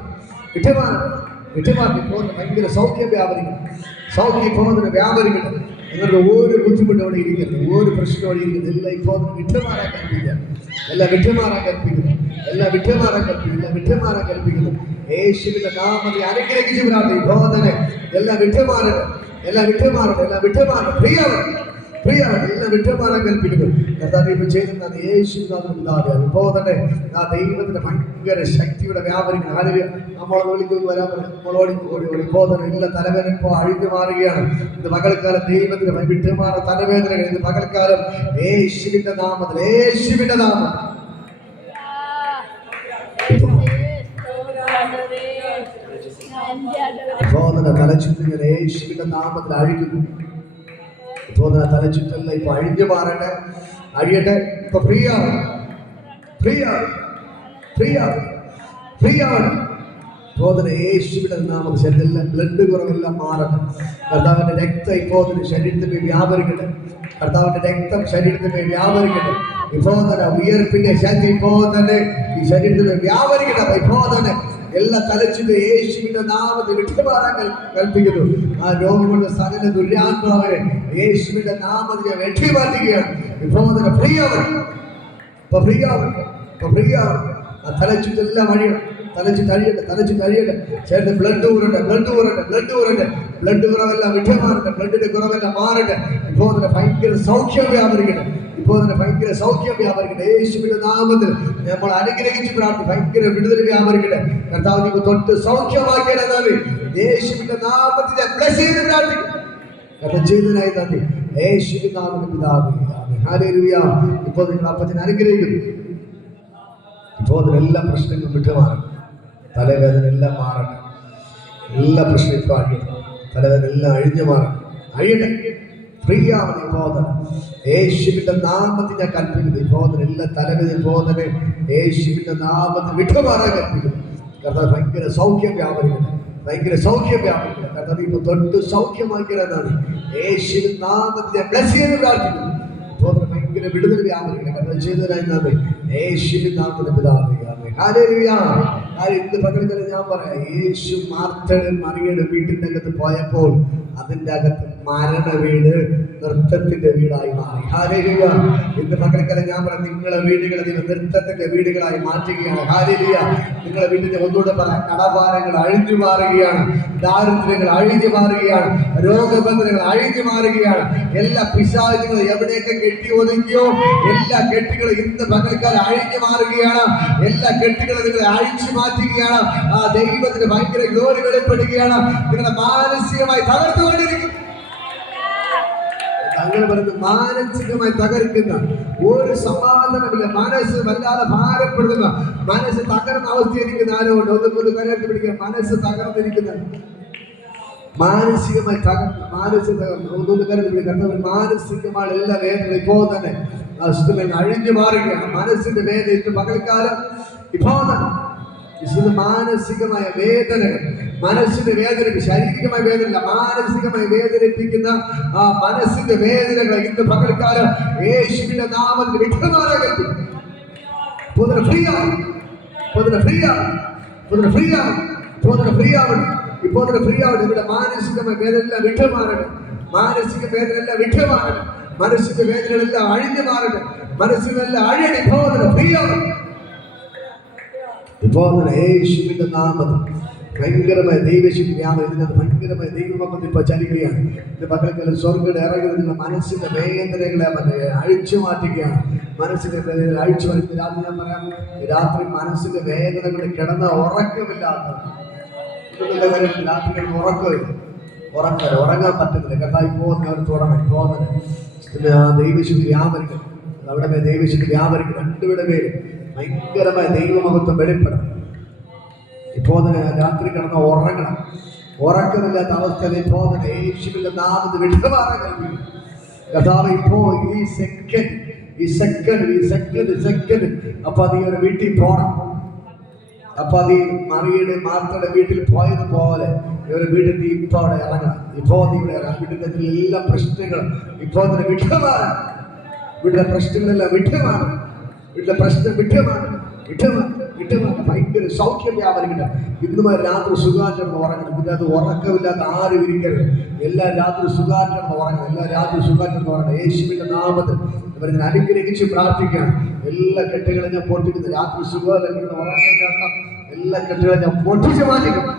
ഇപ്പോൾ ഭയങ്കര സൗഖ്യം വ്യാപരിക്കണം. സൗഖ്യം ഇപ്പോൾ വ്യാപരിക്കണം. നിങ്ങളുടെ ഒരു ബുദ്ധിമുട്ട് അവിടെ ഇരിക്കുന്നു. ഒരു പ്രശ്നം അവിടെ ഇരിക്കുന്നു. എല്ലാം ഇപ്പോൾ വിട്ടുമാറാൻ കൽപ്പിക്കുക. എല്ലാം വിട്ടുമാറാൻ കൽപ്പിക്കുന്നു. യേശുവിന്റെ നാമത്തിൽ അനുഗ്രഹിച്ചു പ്രാർത്ഥി. ഇപ്പോൾ തന്നെ എല്ലാം വിട്ടുമാറണം. പ്രിയമാണ് എല്ലാം വിട്ടുമാറാൻ കൽപ്പിക്കുന്നു. കർത്താവ് ഇപ്പൊ ചെയ്യുന്നത് യേശുവിനാഥ്. ഇപ്പോൾ തന്നെ ആ ദൈവത്തിന്റെ ഭയങ്കര ശക്തിയുടെ വ്യാപരിക്കണം. ആരും നമ്മളെ വിളിക്കുന്നു വരാൻ നമ്മളോട് ഇപ്പോൾ തന്നെ എല്ലാ തലവേദന ഇപ്പോൾ അഴിഞ്ഞു മാറുകയാണ്. ഇത് പകൽക്കാലം ദൈവത്തിന് വിട്ടുമാറ തലവേദനകൾ ഇത് പകൽക്കാലം യേശുവിന്റെ നാമത്തിൽ തലച്ചുറ്റിങ്ങനെ യേശുവിന്റെ നാമത്തിൽ അഴിക്കുന്നു. ഇപ്പോൾ തലച്ചുറ്റല്ല ഇപ്പൊ അഴിഞ്ഞു മാറട്ടെ. അഴിയട്ടെ. ഇപ്പൊ ഫ്രീ ആവണം. യേശുവിന്റെ നാമത്തിൽ ശരീരത്തിലെ ബ്ലഡ് കുറവെല്ലാം മാറട്ടെ. കർത്താവിന്റെ രക്തം ഇപ്പോൾ ശരീരത്തിൽ വ്യാപരിക്കട്ടെ. ഇപ്പോൾ തന്നെ ഉയർപ്പിന്റെ ശക്തി ഇപ്പോൾ തന്നെ ഈ ശരീരത്തിൽ വ്യാപരിക്കട്ടെ. ഇപ്പോൾ തന്നെ എല്ലാ തലച്ചിട്ട് യേശുവിന്റെ നാമത്തിൽ വിട്ടുമാറാൻ കൽപ്പിക്കുന്നു. ആ രോഗങ്ങളുടെ സകല ദുര്യാത്മാവരെ യേശുവിന്റെ നാമത്തിൽ വെട്ടിമാറ്റുകയാണ്. ഇപ്പോൾ തന്നെ ഫ്രീ ആവണം. ആ തലച്ചുറ്റെല്ലാം അഴിയണം. തലച്ചുറ്റഴിയട്ടെ. ചേട്ടൻ ബ്ലഡ് ഊരട്ടെ. ബ്ലഡ് കുറവെല്ലാം വിട്ടുമാറട്ടെ. ബ്ലഡിന്റെ കുറവെല്ലാം മാറട്ടെ. ഇപ്പോൾ തന്നെ ഭയങ്കര സൗഖ്യം വ്യാപരിക്കട്ടെ. ഇപ്പോൾ തന്നെ ഭയങ്കര സൗഖ്യം വ്യാപരിക്കട്ടെ യേശുവിന്റെ നാമത്തിൽ. നമ്മൾ അനുഗ്രഹിച്ച് പ്രാർത്ഥി ഭയങ്കര വിടുതൽ വ്യാപരിക്കട്ടെ. കർത്താവ് നീ തൊട്ട് സൗഖ്യമാക്കിയാൽ നന്ദി. യേശുവിന്റെ നാമത്തിൽ ബ്ലെസ് ചെയ്ത് പ്രാർത്ഥിക്കും. കർത്താവ് ചെയ്തതിനായി നന്ദി. യേശുവിന്റെ നാമത്തിൽ പിതാവേ, ആമേൻ. ഹല്ലേലൂയ. ഇപ്പോൾ നിങ്ങൾ അപ്പച്ചനെ അനുഗ്രഹിക്കുന്നു. ഇപ്പോൾ എല്ലാ പ്രശ്നങ്ങളും വിട്ടുമാറും. തലവേദന എല്ലാം മാറട്ടെ. എല്ലാ പ്രശ്നം ഇപ്പോൾ അഴിയണം. തലവേദന എല്ലാം അഴിഞ്ഞു മാറണം. അഴിയട്ടെ. ഫ്രീ ആവണം. ഇപ്പോൾ തന്നെ യേശുവിന്റെ നാമത്തിൽ ഞാൻ കൽപ്പിക്കുന്നു. ഇപ്പോൾ തന്നെ എല്ലാ തലവേദന ഇപ്പോൾ തന്നെ യേശുവിന്റെ നാമത്തിൽ വിട്ടുമാറാൻ കൽപ്പിക്കുന്നു. കർത്താവ് ഭയങ്കര സൗഖ്യം വ്യാപരിക്കണം. ഭയങ്കര സൗഖ്യം വ്യാപരിക്കണം. കർത്താവ് ഇപ്പൊ തൊട്ട് സൗഖ്യമാക്കിയതാണ്. യേശുവിന്റെ നാമത്തിൽ ഞാൻ ബ്ലെസ് ചെയ്ത് പ്രാർത്ഥിക്കുന്നു. ഇപ്പോൾ ഭയങ്കര വിടുതൽ വ്യാപരിക്കണം. കർത്താവ് ചെയ്തതിനായി നന്ദി. യേശുവിന്റെ നാമത്തിൽ പിതാവേ, ആമേൻ. ഹല്ലേലൂയ. ഇന്ന് പകൽക്കാലം ഞാൻ പറയാം, യേശു മാർത്തയുടെ മറിയയുടെ വീട്ടിന്റെ അകത്ത് പോയപ്പോൾ അതിന്റെ അകത്ത് മരണ വീട് നൃത്തത്തിന്റെ വീടായി മാറി. ഹല്ലേലൂയ. ഇന്ന് പകൽക്കാലം ഞാൻ പറയാം, നിങ്ങളെ വീടുകളെ നിങ്ങൾ നൃത്തത്തിന്റെ വീടുകളായി മാറ്റുകയാണ്. ഹല്ലേലൂയ. നിങ്ങളെ വീട്ടിന്റെ ഒന്നുകൂടെ പറയാം, കടഭാരങ്ങൾ അഴിഞ്ഞു മാറുകയാണ്. ദാരിദ്ര്യങ്ങൾ അഴിഞ്ഞു മാറുകയാണ്. രോഗബന്ധനങ്ങൾ അഴിഞ്ഞു മാറുകയാണ്. എല്ലാ പിശാചുകളും എവിടെയൊക്കെ കെട്ടി ഒതുങ്ങിയോ എല്ലാ കെട്ടുകളും ഇന്ന് പകൽക്കാലം അഴിഞ്ഞു മാറുകയാണ്. എല്ലാ കെട്ടുകളും നിങ്ങളെ അഴിച്ചു മാറ്റുകയാണ്. ആ ദൈവത്തിന് ഭയങ്കര ഗ്ലോറി വെളിപ്പെടുകയാണ്. നിങ്ങളെ മാനസികമായി തകർത്തുകൊണ്ടിരിക്കും. അങ്ങനെ പറയുന്നത് മാനസികമായി തകർക്കുന്ന ഒരു സമാധാനമില്ല. മനസ്സ് വല്ലാതെ ഭാരപ്പെടുന്ന, മനസ്സ് തകർന്ന അവസ്ഥയിരിക്കുന്ന ആരോട് ഒന്ന് കരയത്ത് പിടിക്കുക. മനസ്സ് തകർന്നിരിക്കുന്ന, മാനസികമായി തകർന്ന്, മാനസിക ഒന്നൊന്ന് കരയത്ത് പിടിക്കുക. മാനസികമായ എല്ലാ വേദനകളും ഇപ്പോൾ തന്നെ അഴിഞ്ഞു മാറുകയാണ്. മനസ്സിന്റെ വേദന ഇന്ന് പകൽക്കാലം ഇപ്പോൾ തന്നെ മാനസികമായ വേദനകൾ, മനസ്സിന്റെ വേദന, ശാരീരികമായ വേദന, മാനസികമായി വേദനിപ്പിക്കുന്ന ആ മനസ്സിന്റെ വേദനകൾ ഇന്ന് പകൽക്കാലം യേശുവിന്റെ നാമത്തിൽ വിട്ടുമാറാകട്ടെ. ഇവിടെ മാനസികമായ വേദന എല്ലാം വിട്ടുമാറട്ടെ. മാനസിക വേദന എല്ലാം വിട്ടുമാറട്ടെ. മനസ്സിന്റെ വേദനകളെല്ലാം അഴിഞ്ഞു മാറട്ടെ. മനസ്സിനെല്ലാം അഴിയട്ടെ. ഇപ്പോൾ യേശുവിന്റെ നാമത്തിൽ ഭയങ്കരമായ ദൈവശക്തി ഇതിനകത്ത് ഭയങ്കരമായ ദൈവമൊക്കെ ഇപ്പൊ ചലിക്കുകയാണ്. ഇത് പകൽക്കാലം സ്വർഗ്ഗം ഇറങ്ങുന്ന മനസ്സിന്റെ വേദനകളെ അഴിച്ചു മാറ്റുകയാണ്. മനസ്സിന്റെ വേദന അഴിച്ചു മാറ്റി. രാത്രി ഞാൻ പറയാം, രാത്രി മനസ്സിന്റെ വേദനകൾ കിടന്ന ഉറക്കമില്ലാത്ത രാത്രി ഉറക്കമില്ല, ഉറങ്ങാൻ പറ്റുന്നില്ല. കഥായി പോകുന്നവർ തുടങ്ങി ആ ദൈവശക്തി വ്യാപരിക്കണം. അവിടെ ദൈവശക്തി വ്യാപരിക്കണം. രണ്ടുപേരുടെ പേര് ഭയങ്കരമായ ദൈവമഹത്വം വെളിപ്പെടണം. ഇപ്പോൾ തന്നെ രാത്രി കിടന്ന് ഉറങ്ങണം. ഉറക്കമില്ലാത്ത അവസ്ഥയിൽ ഇപ്പോൾ തന്നെ യേശുവിന്റെ നാമത്തിൽ വിട്ടുമാറാൻ കഴിയും. കർത്താവ് ഇപ്പോ ഈ സെക്കൻഡ് അപ്പൊ നീ ഒരു വീട്ടിൽ പോണം. അപ്പൊ നീ മാർത്തയുടെ വീട്ടിൽ പോയതുപോലെ ഒരു വീട്ടിൽ നീ ഇപ്പൊ അവിടെ ഇറങ്ങണം. ഇപ്പോ നീ ഇവിടെ വീട്ടിന്റെ എല്ലാ പ്രശ്നങ്ങളും ഇപ്പോ തന്നെ വിട്ടുമാറാൻ. വീട്ടിലെ പ്രശ്നങ്ങളെല്ലാം വിട്ടുമാറും. വീട്ടിലെ പ്രശ്നം വിട്ടുമാറും. ഭയങ്കര സൗഖ്യം വ്യാപരിക്കട്ടെ. ഇന്നും രാത്രി സുഖാചരണം ഉറങ്ങണം. പിന്നെ അത് ഉറക്കമില്ലാത്ത ആരും ഇരിക്കരുത്. എല്ലാ രാത്രി സുഖാചരണം ഉറങ്ങണം. എല്ലാ രാത്രി സുഖാചരണം ഉറങ്ങണം. യേശുവിന്റെ നാമത്തിൽ ഇവരെ അനുഗ്രഹിച്ച് പ്രാർത്ഥിക്കുകയാണ്. എല്ലാ കെട്ടുകളും ഞാൻ പൊട്ടിക്കുന്നു. രാത്രി സുഖം ഉറങ്ങേണ്ട എല്ലാ കെട്ടുകളും ഞാൻ പൊട്ടിച്ച് മാറ്റിക്കും.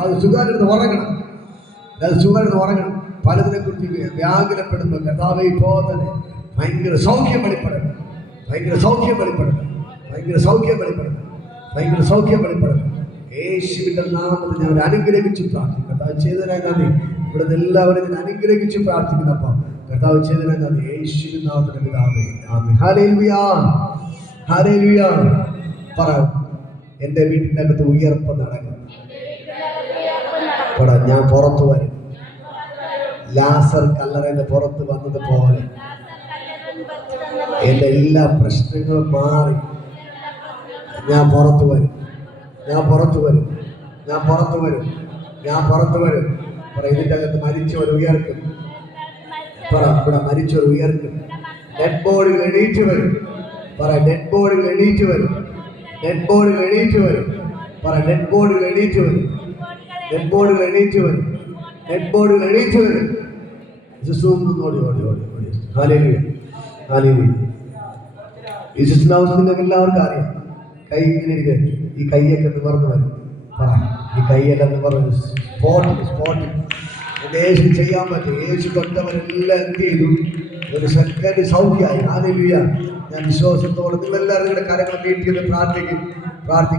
അത് സുഖാചരണം ഉറങ്ങണം. അത് സുഖാചരണം ഉറങ്ങണം. പലതിനെ കുറിച്ച് വ്യാകുലപ്പെടുന്നു. കർത്താവേ ഇപ്പോൾ തന്നെ ഭയങ്കര സൗഖ്യം വെളിപ്പെടണം. യേശുവിന്റെ നാമത്തിൽ ഞാൻ അനുഗ്രഹിച്ച് പ്രാർത്ഥിക്കും. കർത്താവ് ചെയ്തതിനായി നന്ദി. ഇവിടുന്ന് എല്ലാവരും ഞാൻ അനുഗ്രഹിച്ച് പ്രാർത്ഥിക്കുന്നപ്പോ കർത്താവ് ചെയ്തതിനായി നന്ദി. യേശുവിന്റെ നാമത്തിൽ പിതാവേ, ആമേൻ. ഹല്ലേലൂയ. പറ, എന്റെ വീട്ടിന്റെ അകത്ത് ഉയർപ്പ് നടക്കും. ഞാൻ പുറത്തു വരും. ലാസർ കല്ലറയുടെ പുറത്ത് വന്നതുപോലെ എന്റെ എല്ലാ പ്രശ്നങ്ങളും മാറി ഞാൻ പുറത്തു വരും. ഇതിന്റെ അകത്ത് മരിച്ചവർ ഉയർക്കും. ഇവിടെ മരിച്ചവർ ഉയർക്കും. ഡെഡ് ബോഡികൾ എണീറ്റ് വരും. ഡെഡ് ബോഡികൾ എണീറ്റ് വരും. നിങ്ങൾക്ക് എല്ലാവർക്കും അറിയാം. കൈ ഇങ്ങനെ ഇരിക്കും. ഈ കൈയൊക്കെ നിവർന്നു വരും. ഈ കൈയെല്ലാം നിവർന്നു സ്പോട്ടിൽ അത് യേശു ചെയ്യാൻ പറ്റും. യേശു തൊട്ടവരെല്ലാം എന്ത് ചെയ്തു? ഒരു സെക്കൻഡ് സൗഖ്യമായി. ഹല്ലേലൂയ. ഞാൻ വിശ്വാസത്തോടെ നിങ്ങളെല്ലാവരും നിങ്ങളുടെ കരങ്ങൾ നീട്ടിയത് പ്രാർത്ഥിക്കാം.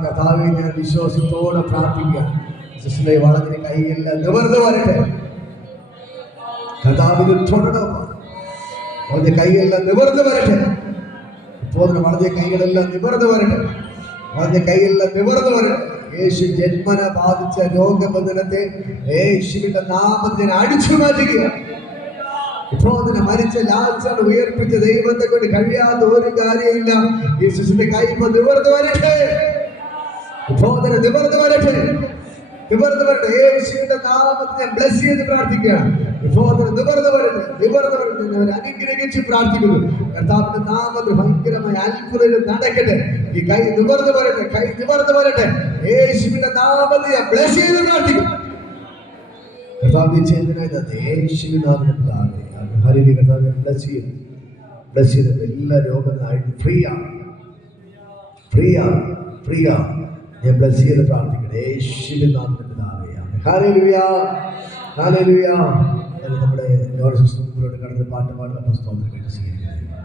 കർത്താവേ, ഞാൻ വിശ്വാസത്തോടെ പ്രാർത്ഥിക്കാം. സിസ്റ്ററെ വളരെ കൈയെല്ലാം നിവർന്ന് വരട്ടെ. കർത്താവിന് തൊടണം. വളരെ കൈയെല്ലാം നിവർന്ന് വരട്ടെ. ഇപ്പോൾ വളരെ കൈകളെല്ലാം നിവർന്ന് വരട്ടെ. വളരെ കൈയെല്ലാം നിവർന്ന് വരട്ടെ. യേശു ജന്മന ബാധിച്ച രോഗബന്ധനത്തെ യേശുവിന്റെ നാമത്തിൽ അടിച്ചു മാറ്റുക. ഇപ്പോൾ തന്നെ മരിച്ച ലാസർ ഉയർപ്പിച്ച ദൈവത്തെ കൊണ്ട് കഴിയാത്ത ഒരു കാര്യമില്ല. യേശുവിന്റെ കൈ നിവർന്ന് വരട്ടെ. ഇപ്പോൾ തന്നെ നിവർന്ന് വരട്ടെ. നിവർന്ന് വരട്ടെ. യേശുവിന്റെ നാമത്തെ ബ്ലസ് ചെയ്ത് പ്രാർത്ഥിക്കുകയാണ്. ഇപ്പോൾ തന്നെ നിവർന്ന് വരട്ടെ. നിവർന്ന് വരട്ടെ. അവരെ അനുഗ്രഹിച്ച് പ്രാർത്ഥിക്കുന്നു. കർത്താവിന്റെ നാമത്തിൽ ഭയങ്കരമായ അത്ഭുതം നടക്കട്ടെ. ഈ കൈ നിവർന്ന് വരട്ടെ. കൈ നിവർന്ന് വരട്ടെ. യേശുവിന്റെ നാമത്തെ ബ്ലസ് ചെയ്ത് പ്രാർത്ഥിക്കും. കർത്താവിനെ ചെയ്യുന്നതിനായി യേശുവിന്റെ നാമത്തിൽ ഹല്ലേലൂയ. കർത്താവിനെ ബ്ലസ് ചെയ്ത് എല്ലാ രോഗങ്ങളായിട്ട് ഫ്രീ ആണ്. ഞാൻ ബ്ലസ് ചെയ്ത് പ്രാർത്ഥിക്കട്ടെ. യേശുവിന്റെ നാമത്തിൽ ഹല്ലേലൂയ. ഹല്ലേലൂയ. നമ്മുടെ ലോകസിസ്റ്റങ്ങളോട് കടന്ന് പാട്ട് പാടുന്ന പുസ്തകം കേട്ട് സ്വീകരിക്കുന്നത്.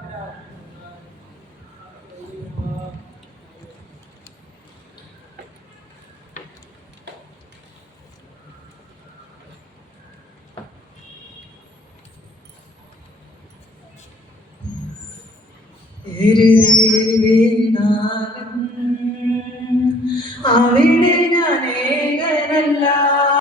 അവിടെ